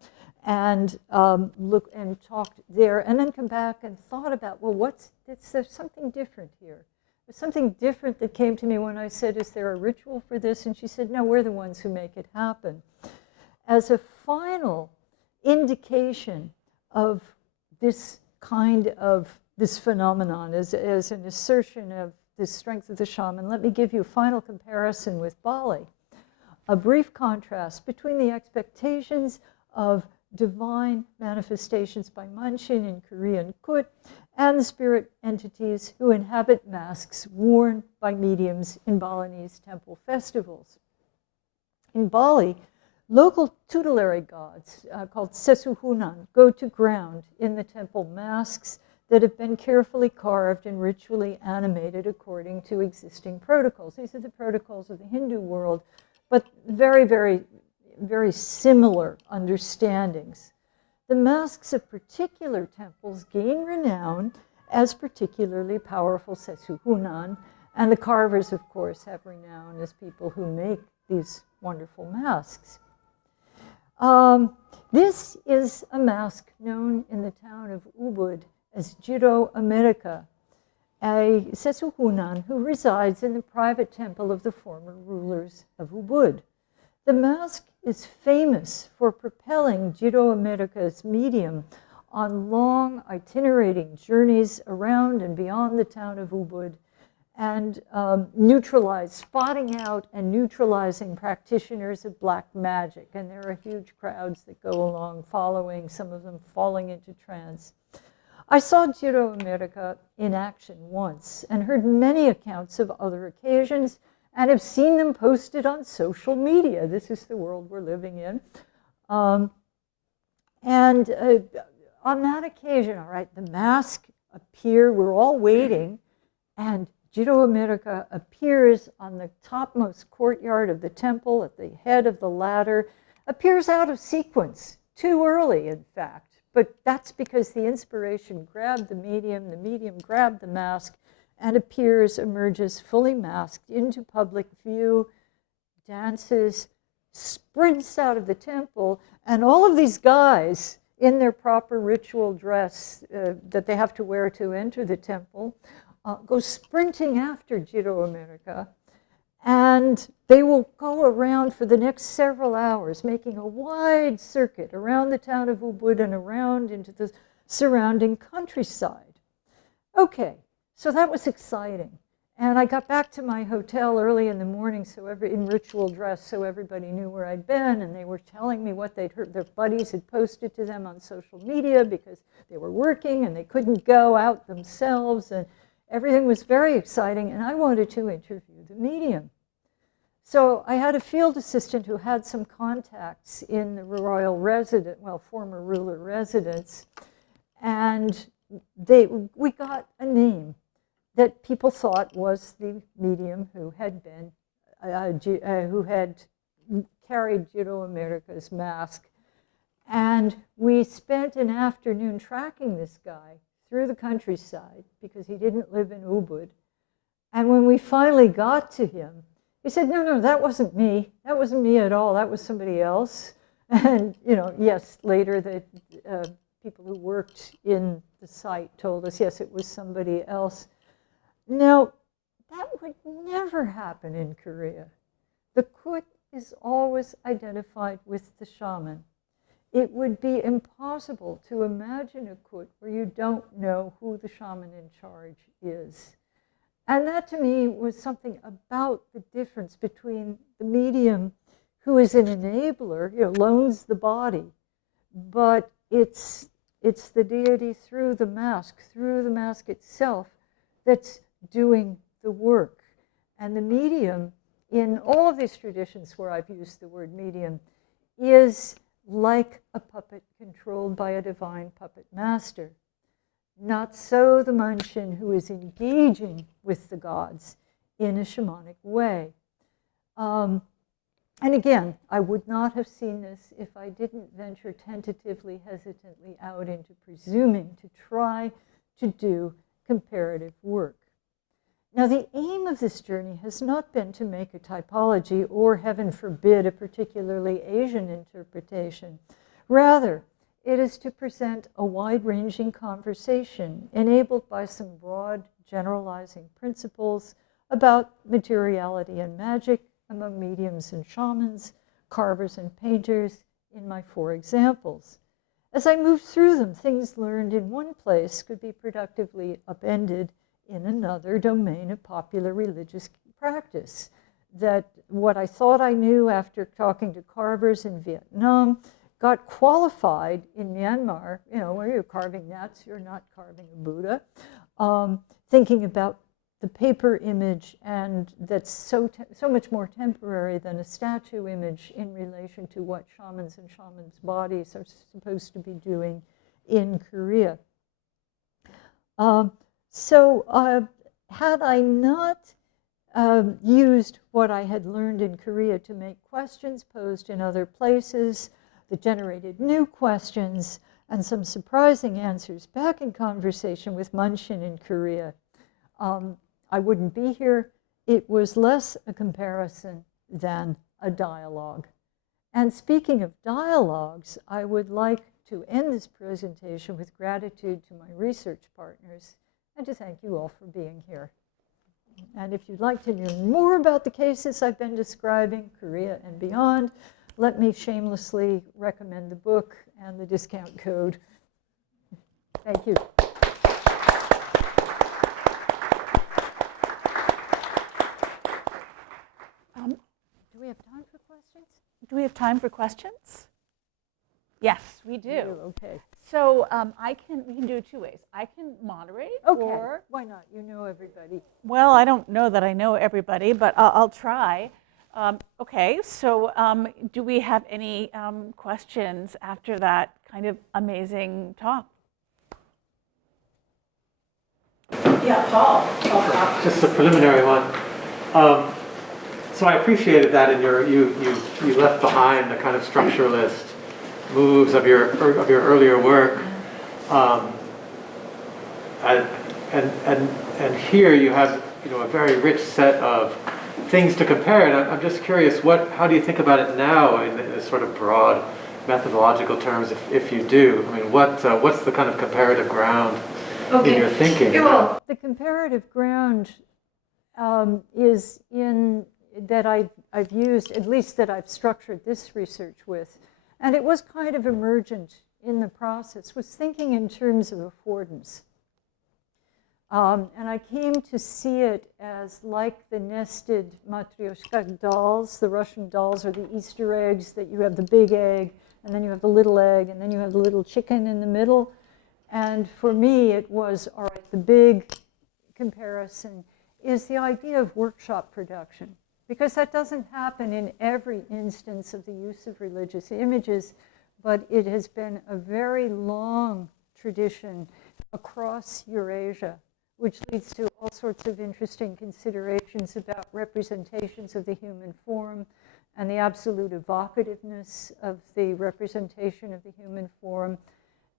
and looked and talked there, and then come back and thought about, well, there's something different here. There's something different that came to me when I said, is there a ritual for this? And she said, no, we're the ones who make it happen. As a final indication of this kind of this phenomenon, as an assertion of the strength of the shaman, let me give you a final comparison with Bali. A brief contrast between the expectations of divine manifestations by Munshin in Korean kut and the spirit entities who inhabit masks worn by mediums in Balinese temple festivals. In Bali, local tutelary gods called Sesuhunan go to ground in the temple masks that have been carefully carved and ritually animated according to existing protocols. These are the protocols of the Hindu world, but very, very, very similar understandings. The masks of particular temples gain renown as particularly powerful Sesuhunan, And the carvers, of course, have renown as people who make these wonderful masks. This is a mask known in the town of Ubud as Jiro America, a Sesuhunan who resides in the private temple of the former rulers of Ubud. The mask is famous for propelling Jiro America's medium on long itinerating journeys around and beyond the town of Ubud, and spotting out and neutralizing practitioners of black magic. And there are huge crowds that go along following, some of them falling into trance. I saw Jiro America in action once and heard many accounts of other occasions and have seen them posted on social media. This is the world we're living in. On that occasion, all right, the mask appeared, we're all waiting, and Jiro America appears on the topmost courtyard of the temple at the head of the ladder, appears out of sequence, too early, in fact. But that's because the inspiration grabbed the medium grabbed the mask, and emerges fully masked into public view, dances, sprints out of the temple, and all of these guys in their proper ritual dress that they have to wear to enter the temple, go sprinting after Jiro America, and they will go around for the next several hours, making a wide circuit around the town of Ubud and around into the surrounding countryside. Okay, so that was exciting. And I got back to my hotel early in the morning in ritual dress, so everybody knew where I'd been, and they were telling me what they'd heard. Their buddies had posted to them on social media because they were working and they couldn't go out themselves, and everything was very exciting, and I wanted to interview the medium. So I had a field assistant who had some contacts in the former ruler residence, and we got a name that people thought was the medium who had carried Jiro America's mask. And we spent an afternoon tracking this guy through the countryside because he didn't live in Ubud. And when we finally got to him, he said, no, that wasn't me. That wasn't me at all. That was somebody else. And, yes, later the people who worked in the site told us, yes, it was somebody else. Now, that would never happen in Korea. The Kut is always identified with the shaman. It would be impossible to imagine a Kut where you don't know who the shaman in charge is. And that to me was something about the difference between the medium who is an enabler, loans the body, but it's the deity through the mask itself that's doing the work. And the medium, in all of these traditions where I've used the word medium, is like a puppet controlled by a divine puppet master. Not so the Manshin, who is engaging with the gods in a shamanic way. And again, I would not have seen this if I didn't venture tentatively, hesitantly out into presuming to try to do comparative work. Now, the aim of this journey has not been to make a typology or, heaven forbid, a particularly Asian interpretation. Rather, it is to present a wide-ranging conversation enabled by some broad generalizing principles about materiality and magic among mediums and shamans, carvers and painters in my 4 examples. As I moved through them, things learned in one place could be productively upended in another domain of popular religious practice. That what I thought I knew after talking to carvers in Vietnam got qualified in Myanmar, where you're carving nets, you're not carving a Buddha, thinking about the paper image, and that's so much more temporary than a statue image in relation to what shamans and shamans' bodies are supposed to be doing in Korea. Had I not used what I had learned in Korea to make questions posed in other places that generated new questions and some surprising answers back in conversation with Manshin in Korea, I wouldn't be here. It was less a comparison than a dialogue. And speaking of dialogues, I would like to end this presentation with gratitude to my research partners and to thank you all for being here. And if you'd like to know more about the cases I've been describing, Korea and beyond, let me shamelessly recommend the book and the discount code. Thank you. Do we have time for questions? Do we have time for questions? Yes, we do. Okay. So we can do it two ways. I can moderate, Okay. or, Why not? You know everybody. well, I don't know that I know everybody, but I'll try. Okay, so do we have any questions after that kind of amazing talk? Yeah, Paul. Just a preliminary one. So I appreciated that in you left behind the kind of structuralist moves of your earlier work, and here you have a very rich set of things to compare. And I'm just curious, how do you think about it now in this sort of broad methodological terms, if you do? I mean, what's the kind of comparative ground in your thinking? The comparative ground is in that I've used, at least that I've structured this research with. And it was kind of emergent in the process, was thinking in terms of affordance. And I came to see it as like the nested matryoshka dolls. The Russian dolls are the Easter eggs, that you have the big egg, and then you have the little egg, and then you have the little chicken in the middle. And for me, it was, all right, the big comparison is the idea of workshop production. Because that doesn't happen in every instance of the use of religious images, but it has been a very long tradition across Eurasia, which leads to all sorts of interesting considerations about representations of the human form and the absolute evocativeness of the representation of the human form,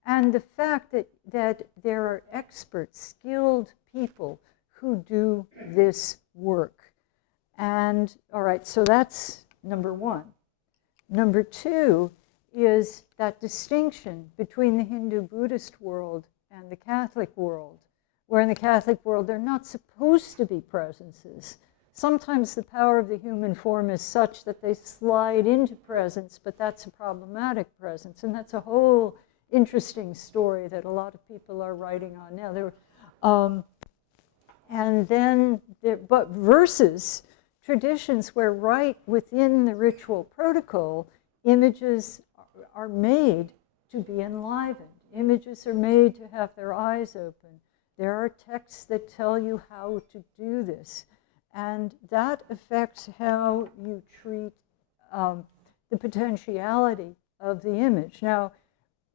and the fact that there are experts, skilled people who do this work. And all right, so that's number one. Number two is that distinction between the Hindu-Buddhist world and the Catholic world, where in the Catholic world they're not supposed to be presences. Sometimes the power of the human form is such that they slide into presence, but that's a problematic presence. And that's a whole interesting story that a lot of people are writing on now. But versus traditions where right within the ritual protocol, images are made to be enlivened. Images are made to have their eyes open. There are texts that tell you how to do this. And that affects how you treat the potentiality of the image. Now,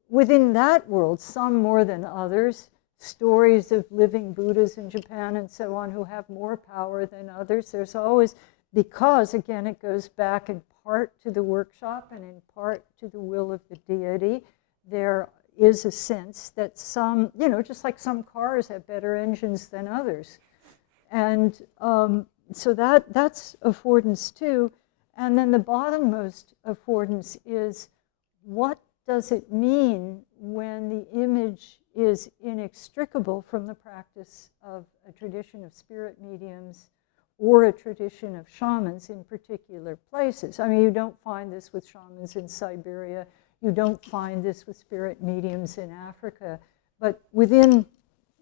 within that world, some more than others, stories of living Buddhas in Japan and so on who have more power than others. There's always, because again, it goes back in part to the workshop and in part to the will of the deity. There is a sense that some, just like some cars have better engines than others. And so that's affordance too. And then the bottommost affordance is, what does it mean when the image is inextricable from the practice of a tradition of spirit mediums or a tradition of shamans in particular places? I mean, you don't find this with shamans in Siberia. You don't find this with spirit mediums in Africa. But within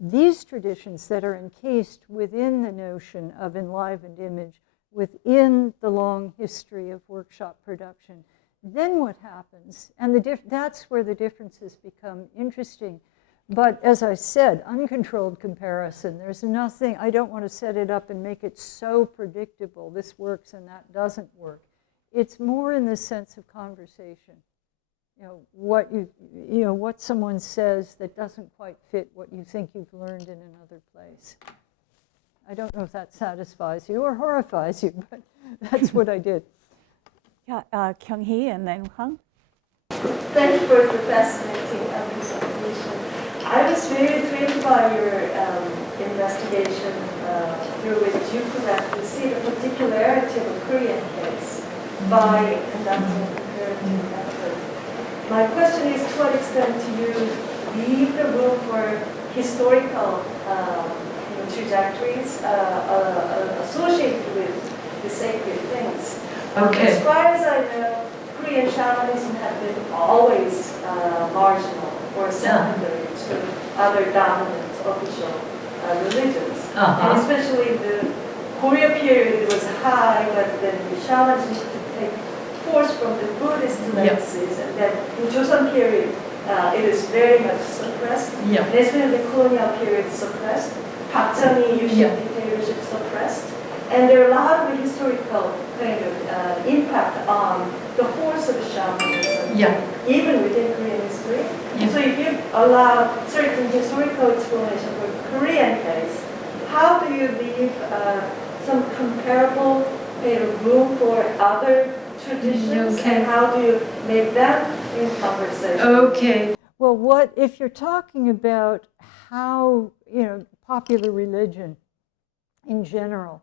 these traditions that are encased within the notion of enlivened image, within the long history of workshop production, then what happens? And that's where the differences become interesting. But as I said, uncontrolled comparison, there's nothing, I don't want to set it up and make it so predictable, this works and that doesn't work. It's more in the sense of conversation. What someone says that doesn't quite fit what you think you've learned in another place. I don't know if that satisfies you or horrifies you, but that's what I did. Yeah, Kyung-hee and then Hung. Thank you for the fascinating presentation. I was very thrilled by your investigation through which you could actually see the particularity of a Korean case by conducting a comparative method. My question is, to what extent do you leave the room for historical trajectories associated with the sacred things? Okay. As far as I know, Korean shamanism has been always marginal or secondary to other dominant official religions. And especially the Korea period was high, but then the shamanism take force from the Buddhist legacies, and then in Joseon period, it is very much suppressed. And especially the colonial period suppressed. Park Chung-hee dictatorship suppressed. And there are a lot of historical kind of impact on the force of shamanism, even within Korean history. So if you allow certain historical explanation for Korean case, how do you leave some comparable kind of room for other traditions, and how do you make them in conversation? Okay. Well, what if you're talking about how, popular religion in general,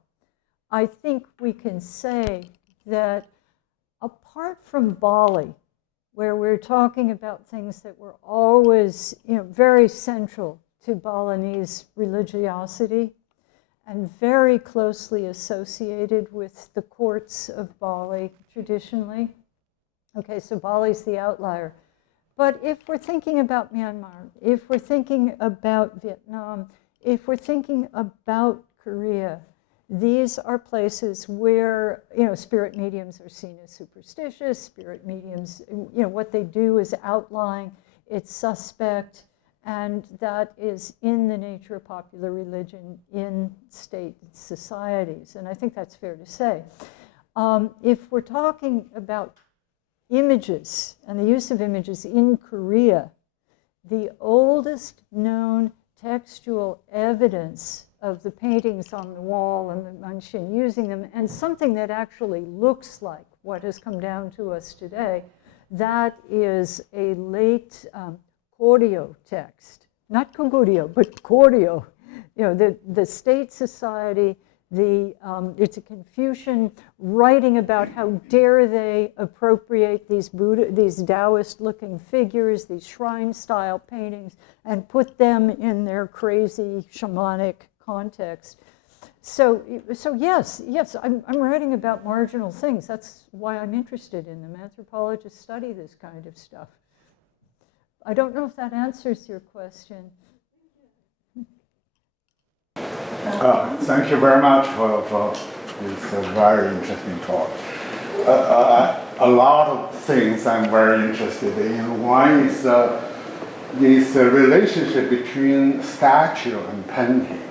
I think we can say that apart from Bali, where we're talking about things that were always, very central to Balinese religiosity and very closely associated with the courts of Bali traditionally. Okay, so Bali's the outlier. But if we're thinking about Myanmar, if we're thinking about Vietnam, if we're thinking about Korea, these are places where, spirit mediums are seen as superstitious. Spirit mediums, what they do is outline, it's suspect, and that is in the nature of popular religion in state societies. And I think that's fair to say. If we're talking about images and the use of images in Korea, the oldest known textual evidence of the paintings on the wall and the Manshin using them, and something that actually looks like what has come down to us today, that is a late Koryo text. Not Konguryo, but Koryo. The state society, it's a Confucian writing about how dare they appropriate these Taoist-looking figures, these shrine-style paintings, and put them in their crazy shamanic context. So yes, I'm writing about marginal things. That's why I'm interested in them. Anthropologists study this kind of stuff. I don't know if that answers your question. Thank you very much for this very interesting talk. A lot of things I'm very interested in. One is this relationship between statue and painting,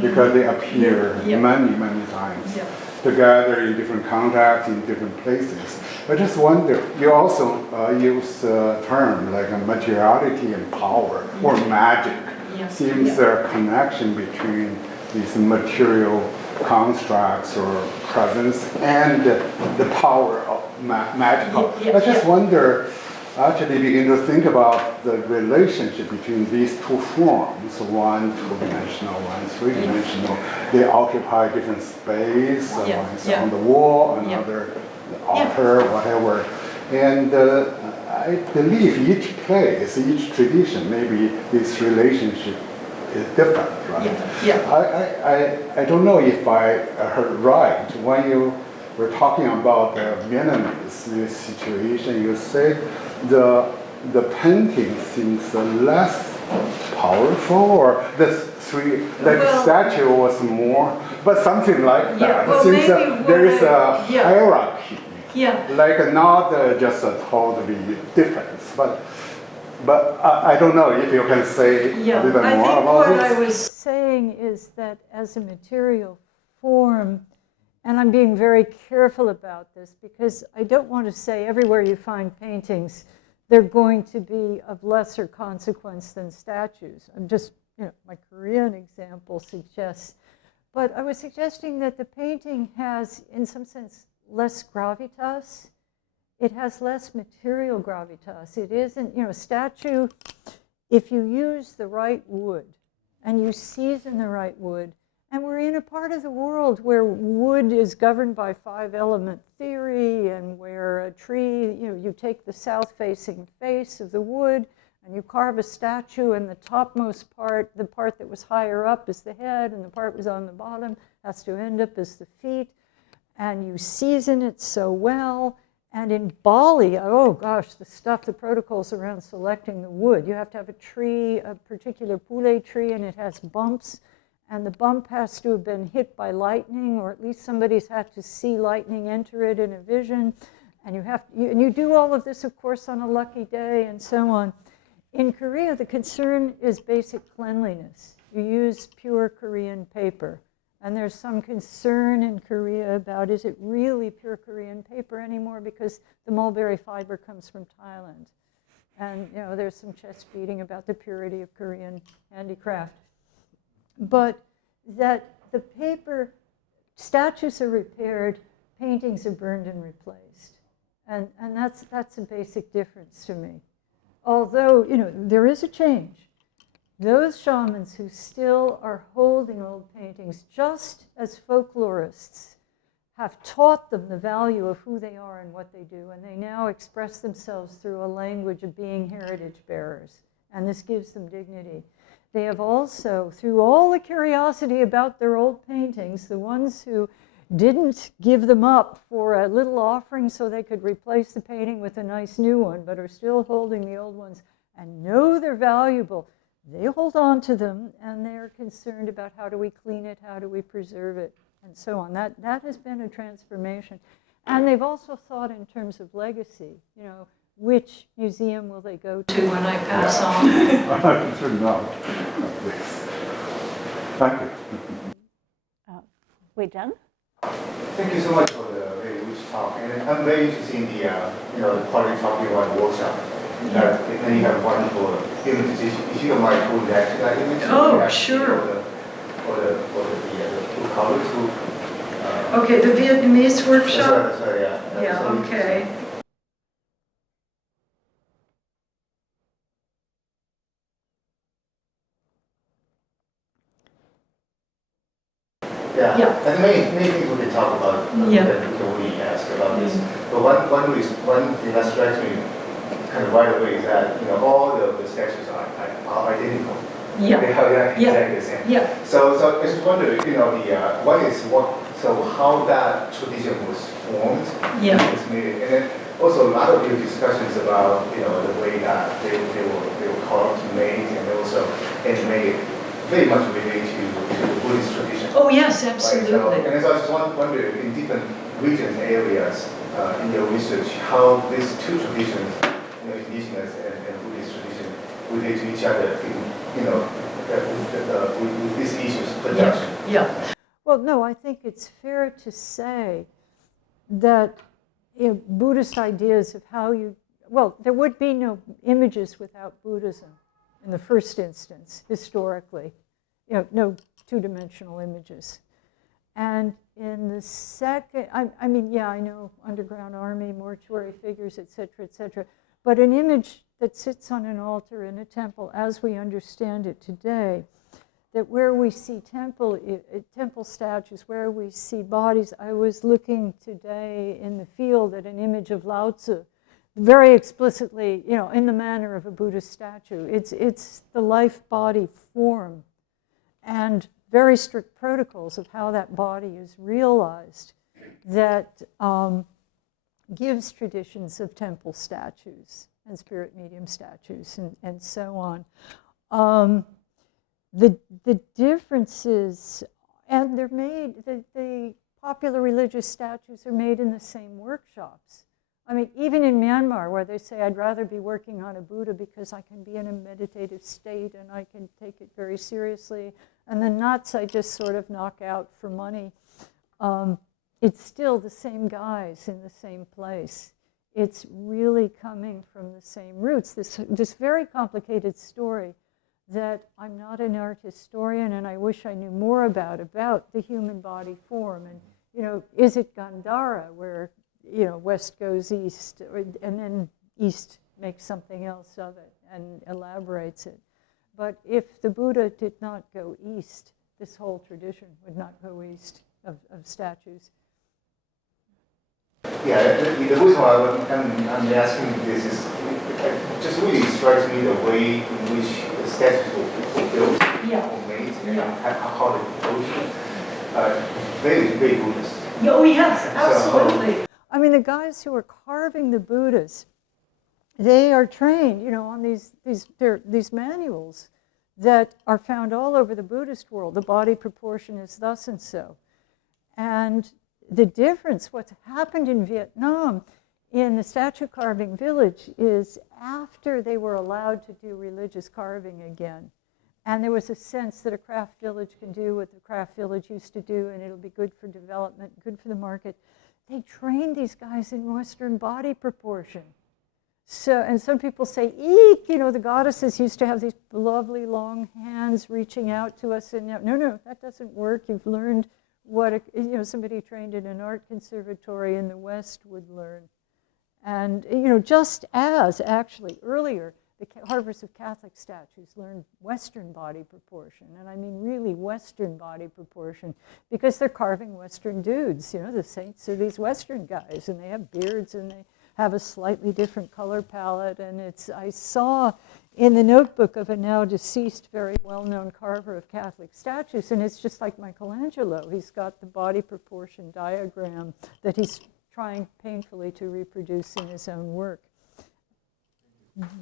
because they appear many times together in different contexts, in different places. I just wonder, you also use a term like a materiality and power, or magic. Seems there a connection between these material constructs or presence and the power of magical. I just wonder, actually begin to think about the relationship between these two forms, one two-dimensional, one three-dimensional. They occupy different space, one is on the wall, another the altar, whatever. And I believe each place, each tradition, maybe this relationship is different, right? I don't know if I heard right. When you were talking about the Vietnamese situation, you said the painting seems less powerful, or the statue was more, but something like that. Well, it seems there is a hierarchy. Like not just a totally difference, but I don't know if you can say a little bit more about this. What I was saying is that as a material form, and I'm being very careful about this because I don't want to say everywhere you find paintings, they're going to be of lesser consequence than statues. I'm just, my Korean example suggests. But I was suggesting that the painting has, in some sense, less gravitas. It has less material gravitas. It isn't, a statue, if you use the right wood and you season the right wood And we're in a part of the world where wood is governed by 5-element theory, and where a tree, you take the south-facing face of the wood and you carve a statue, and the topmost part, the part that was higher up, is the head, and the part was on the bottom has to end up as the feet. And you season it so well. And in Bali, oh gosh, the protocols around selecting the wood. You have to have a tree, a particular pule tree, and it has bumps. And the bump has to have been hit by lightning, or at least somebody's had to see lightning enter it in a vision. And you do all of this, of course, on a lucky day, and so on. In Korea, the concern is basic cleanliness. You use pure Korean paper. And there's some concern in Korea about, is it really pure Korean paper anymore? Because the mulberry fiber comes from Thailand. And there's some chest beating about the purity of Korean handicraft. But that the paper, statues are repaired, paintings are burned and replaced. And that's a basic difference to me. Although, there is a change. Those shamans who still are holding old paintings, just as folklorists have taught them the value of who they are and what they do, and they now express themselves through a language of being heritage bearers, and this gives them dignity. They have also, through all the curiosity about their old paintings, the ones who didn't give them up for a little offering so they could replace the painting with a nice new one, but are still holding the old ones and know they're valuable, they hold on to them, and they're concerned about how do we clean it, how do we preserve it, and so on. That has been a transformation. And they've also thought in terms of legacy. Which museum will they go to when I pass on? Thank you. Wei Zheng? Thank you so much for the very rich talk. And I'm very interested in the part you're talking about the workshop. And you have wonderful images. If you don't mind going back to that image. Oh, sure. For the colors who. Okay, the Vietnamese workshop? That's right, yeah. Yeah, okay. Yeah. And many things we can talk about that we asked about this. But one thing that strikes me kind of right away is that all the statues are identical. Yeah. They are exactly the same. Yeah. So I just wonder, one is how that tradition was formed. Yeah. Was made, and then also a lot of your discussions about the way that they were carved, made, and made very much related to the Buddhist tradition. Oh yes, absolutely. Right? So I just wonder in different regions, areas in your research, how these two traditions, indigenous and Buddhist tradition, relate to each other with these issues, production. Yeah. Well, no, I think it's fair to say that Buddhist ideas of how there would be no images without Buddhism in the first instance, historically. No two-dimensional images. And in the second, I know underground army, mortuary figures, et cetera, but an image that sits on an altar in a temple as we understand it today, that where we see temple statues, where we see bodies. I was looking today in the field at an image of Lao Tzu, very explicitly, in the manner of a Buddhist statue. It's the life-body form, and very strict protocols of how that body is realized that gives traditions of temple statues and spirit medium statues and so on. The differences, and they're made, the popular religious statues are made in the same workshops. I mean, even in Myanmar, where they say, I'd rather be working on a Buddha because I can be in a meditative state and I can take it very seriously. And the nuts I just sort of knock out for money. It's still the same guys in the same place. It's really coming from the same roots. This very complicated story that I'm not an art historian and I wish I knew more about the human body form. And, is it Gandhara, where west goes east, and then east makes something else of it and elaborates it. But if the Buddha did not go east, this whole tradition would not go east of statues. Yeah, the reason why I'm asking this is it just really strikes me the way in which the statues were built or made and how they built. Very, very Buddhist. Oh, yes, absolutely. I mean, the guys who are carving the Buddhas, they are trained, you know, on these manuals that are found all over the Buddhist world. The body proportion is thus and so. And the difference, what's happened in Vietnam in the statue carving village is after they were allowed to do religious carving again, and there was a sense that a craft village can do what the craft village used to do, and it'll be good for development, good for the market. They trained these guys in Western body proportion. So, and some people say, eek, you know, the goddesses used to have these lovely long hands reaching out to us, and now, no, that doesn't work. You've learned what somebody trained in an art conservatory in the West would learn. And, you know, just as actually earlier, the carvers of Catholic statues learned Western body proportion, and I mean really Western body proportion, because they're carving Western dudes. You know, the saints are these Western guys, and they have beards, and they have a slightly different color palette. And I saw in the notebook of a now deceased, very well-known carver of Catholic statues, and it's just like Michelangelo. He's got the body proportion diagram that he's trying painfully to reproduce in his own work. Mm-hmm.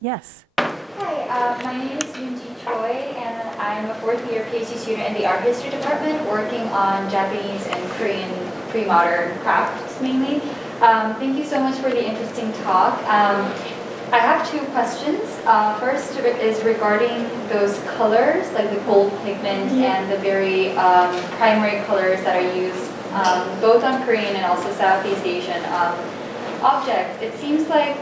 Yes. Hi, my name is Yoonji Choi, and I'm a fourth-year PhD student in the art history department, working on Japanese and Korean pre-modern crafts mainly. Thank you so much for the interesting talk. I have two questions. First is regarding those colors, like the gold pigment and the very primary colors that are used both on Korean and also Southeast Asian objects. It seems like,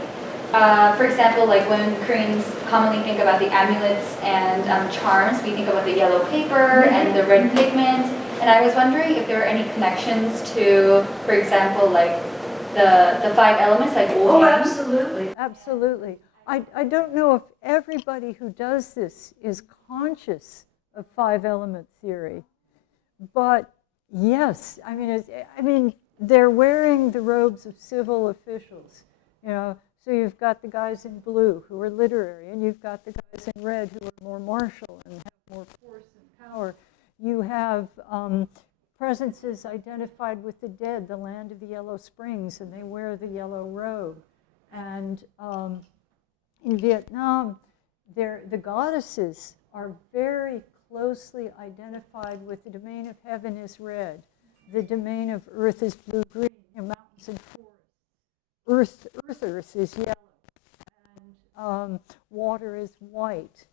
for example, like when Koreans commonly think about the amulets and charms, we think about the yellow paper and the red pigment. And I was wondering if there are any connections to, for example, like the five elements, like Oh, absolutely. Absolutely. I don't know if everybody who does this is conscious of five element theory, but yes, I mean, they're wearing the robes of civil officials, you know. So you've got the guys in blue who are literary, and you've got the guys in red who are more martial and have more force and power. You have presences identified with the dead, the land of the Yellow Springs, and they wear the yellow robe. And in Vietnam, the goddesses are very closely identified with the domain of heaven is red, the domain of earth is blue-green, mountains and forests. Earth is yellow, and water is white,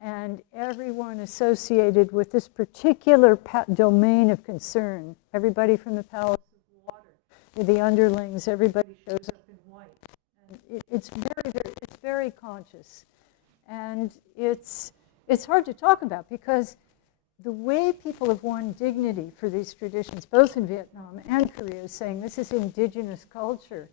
and everyone associated with this particular domain of concern, everybody from the Palace of Water, the underlings, everybody shows up in white. And it's very conscious, and it's hard to talk about because the way people have won dignity for these traditions, both in Vietnam and Korea, is saying this is indigenous culture.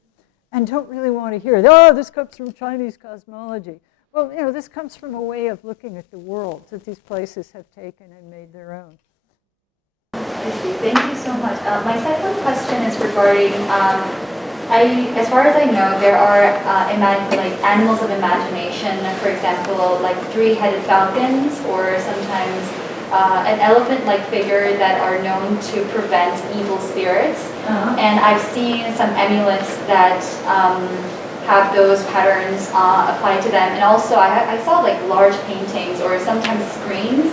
And don't really want to hear, oh, this comes from Chinese cosmology. Well, you know, this comes from a way of looking at the world that these places have taken and made their own. I see. Thank you so much. My second question is regarding, as far as I know, there are like animals of imagination, for example, like three-headed falcons, or sometimes an elephant-like figure that are known to prevent evil spirits. And I've seen some amulets that have those patterns applied to them. And also I saw like large paintings or sometimes screens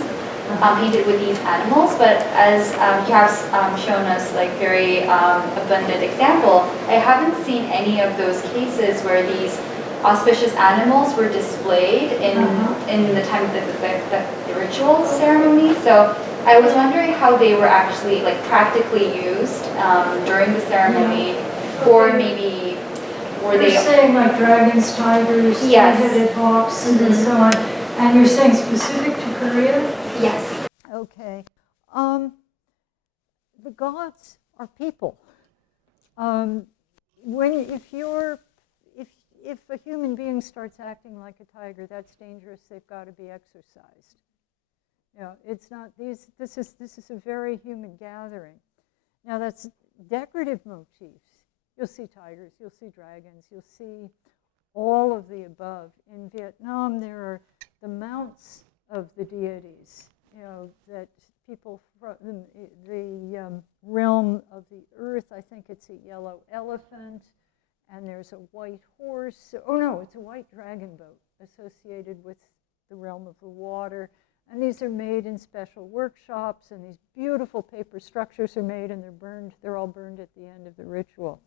painted with these animals. But as you have shown us like very abundant example, I haven't seen any of those cases where these auspicious animals were displayed in the time of the ritual ceremony. So I was wondering how they were actually like practically used during the ceremony, or maybe were they saying like dragons, tigers, three-headed hawks, and so on. And you're saying specific to Korea? Yes. Okay. The gods are people. If a human being starts acting like a tiger, that's dangerous. They've got to be exorcised. You know, it's not these. This is a very human gathering. Now that's decorative motifs. You'll see tigers. You'll see dragons. You'll see all of the above. In Vietnam, there are the mounts of the deities. You know that people from the realm of the earth. I think it's a yellow elephant, and there's a white horse. Oh no, it's a white dragon boat associated with the realm of the water. And these are made in special workshops, and these beautiful paper structures are made, and they're burned. They're all burned at the end of the ritual.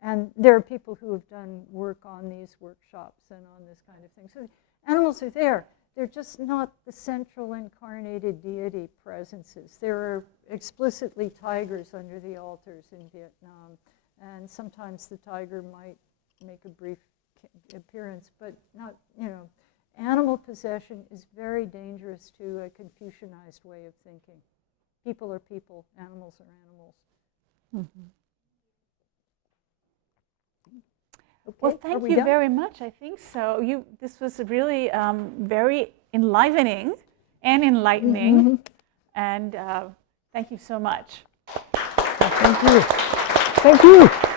And there are people who have done work on these workshops and on this kind of thing. So animals are there. They're just not the central incarnated deity presences. There are explicitly tigers under the altars in Vietnam, and sometimes the tiger might make a brief appearance, but not, you know. Animal possession is very dangerous to a Confucianized way of thinking. People are people, animals are animals. Mm-hmm. Okay, Well, thank you very much. I think so. This was really very enlivening and enlightening. Mm-hmm. And thank you so much. Well, thank you. Thank you.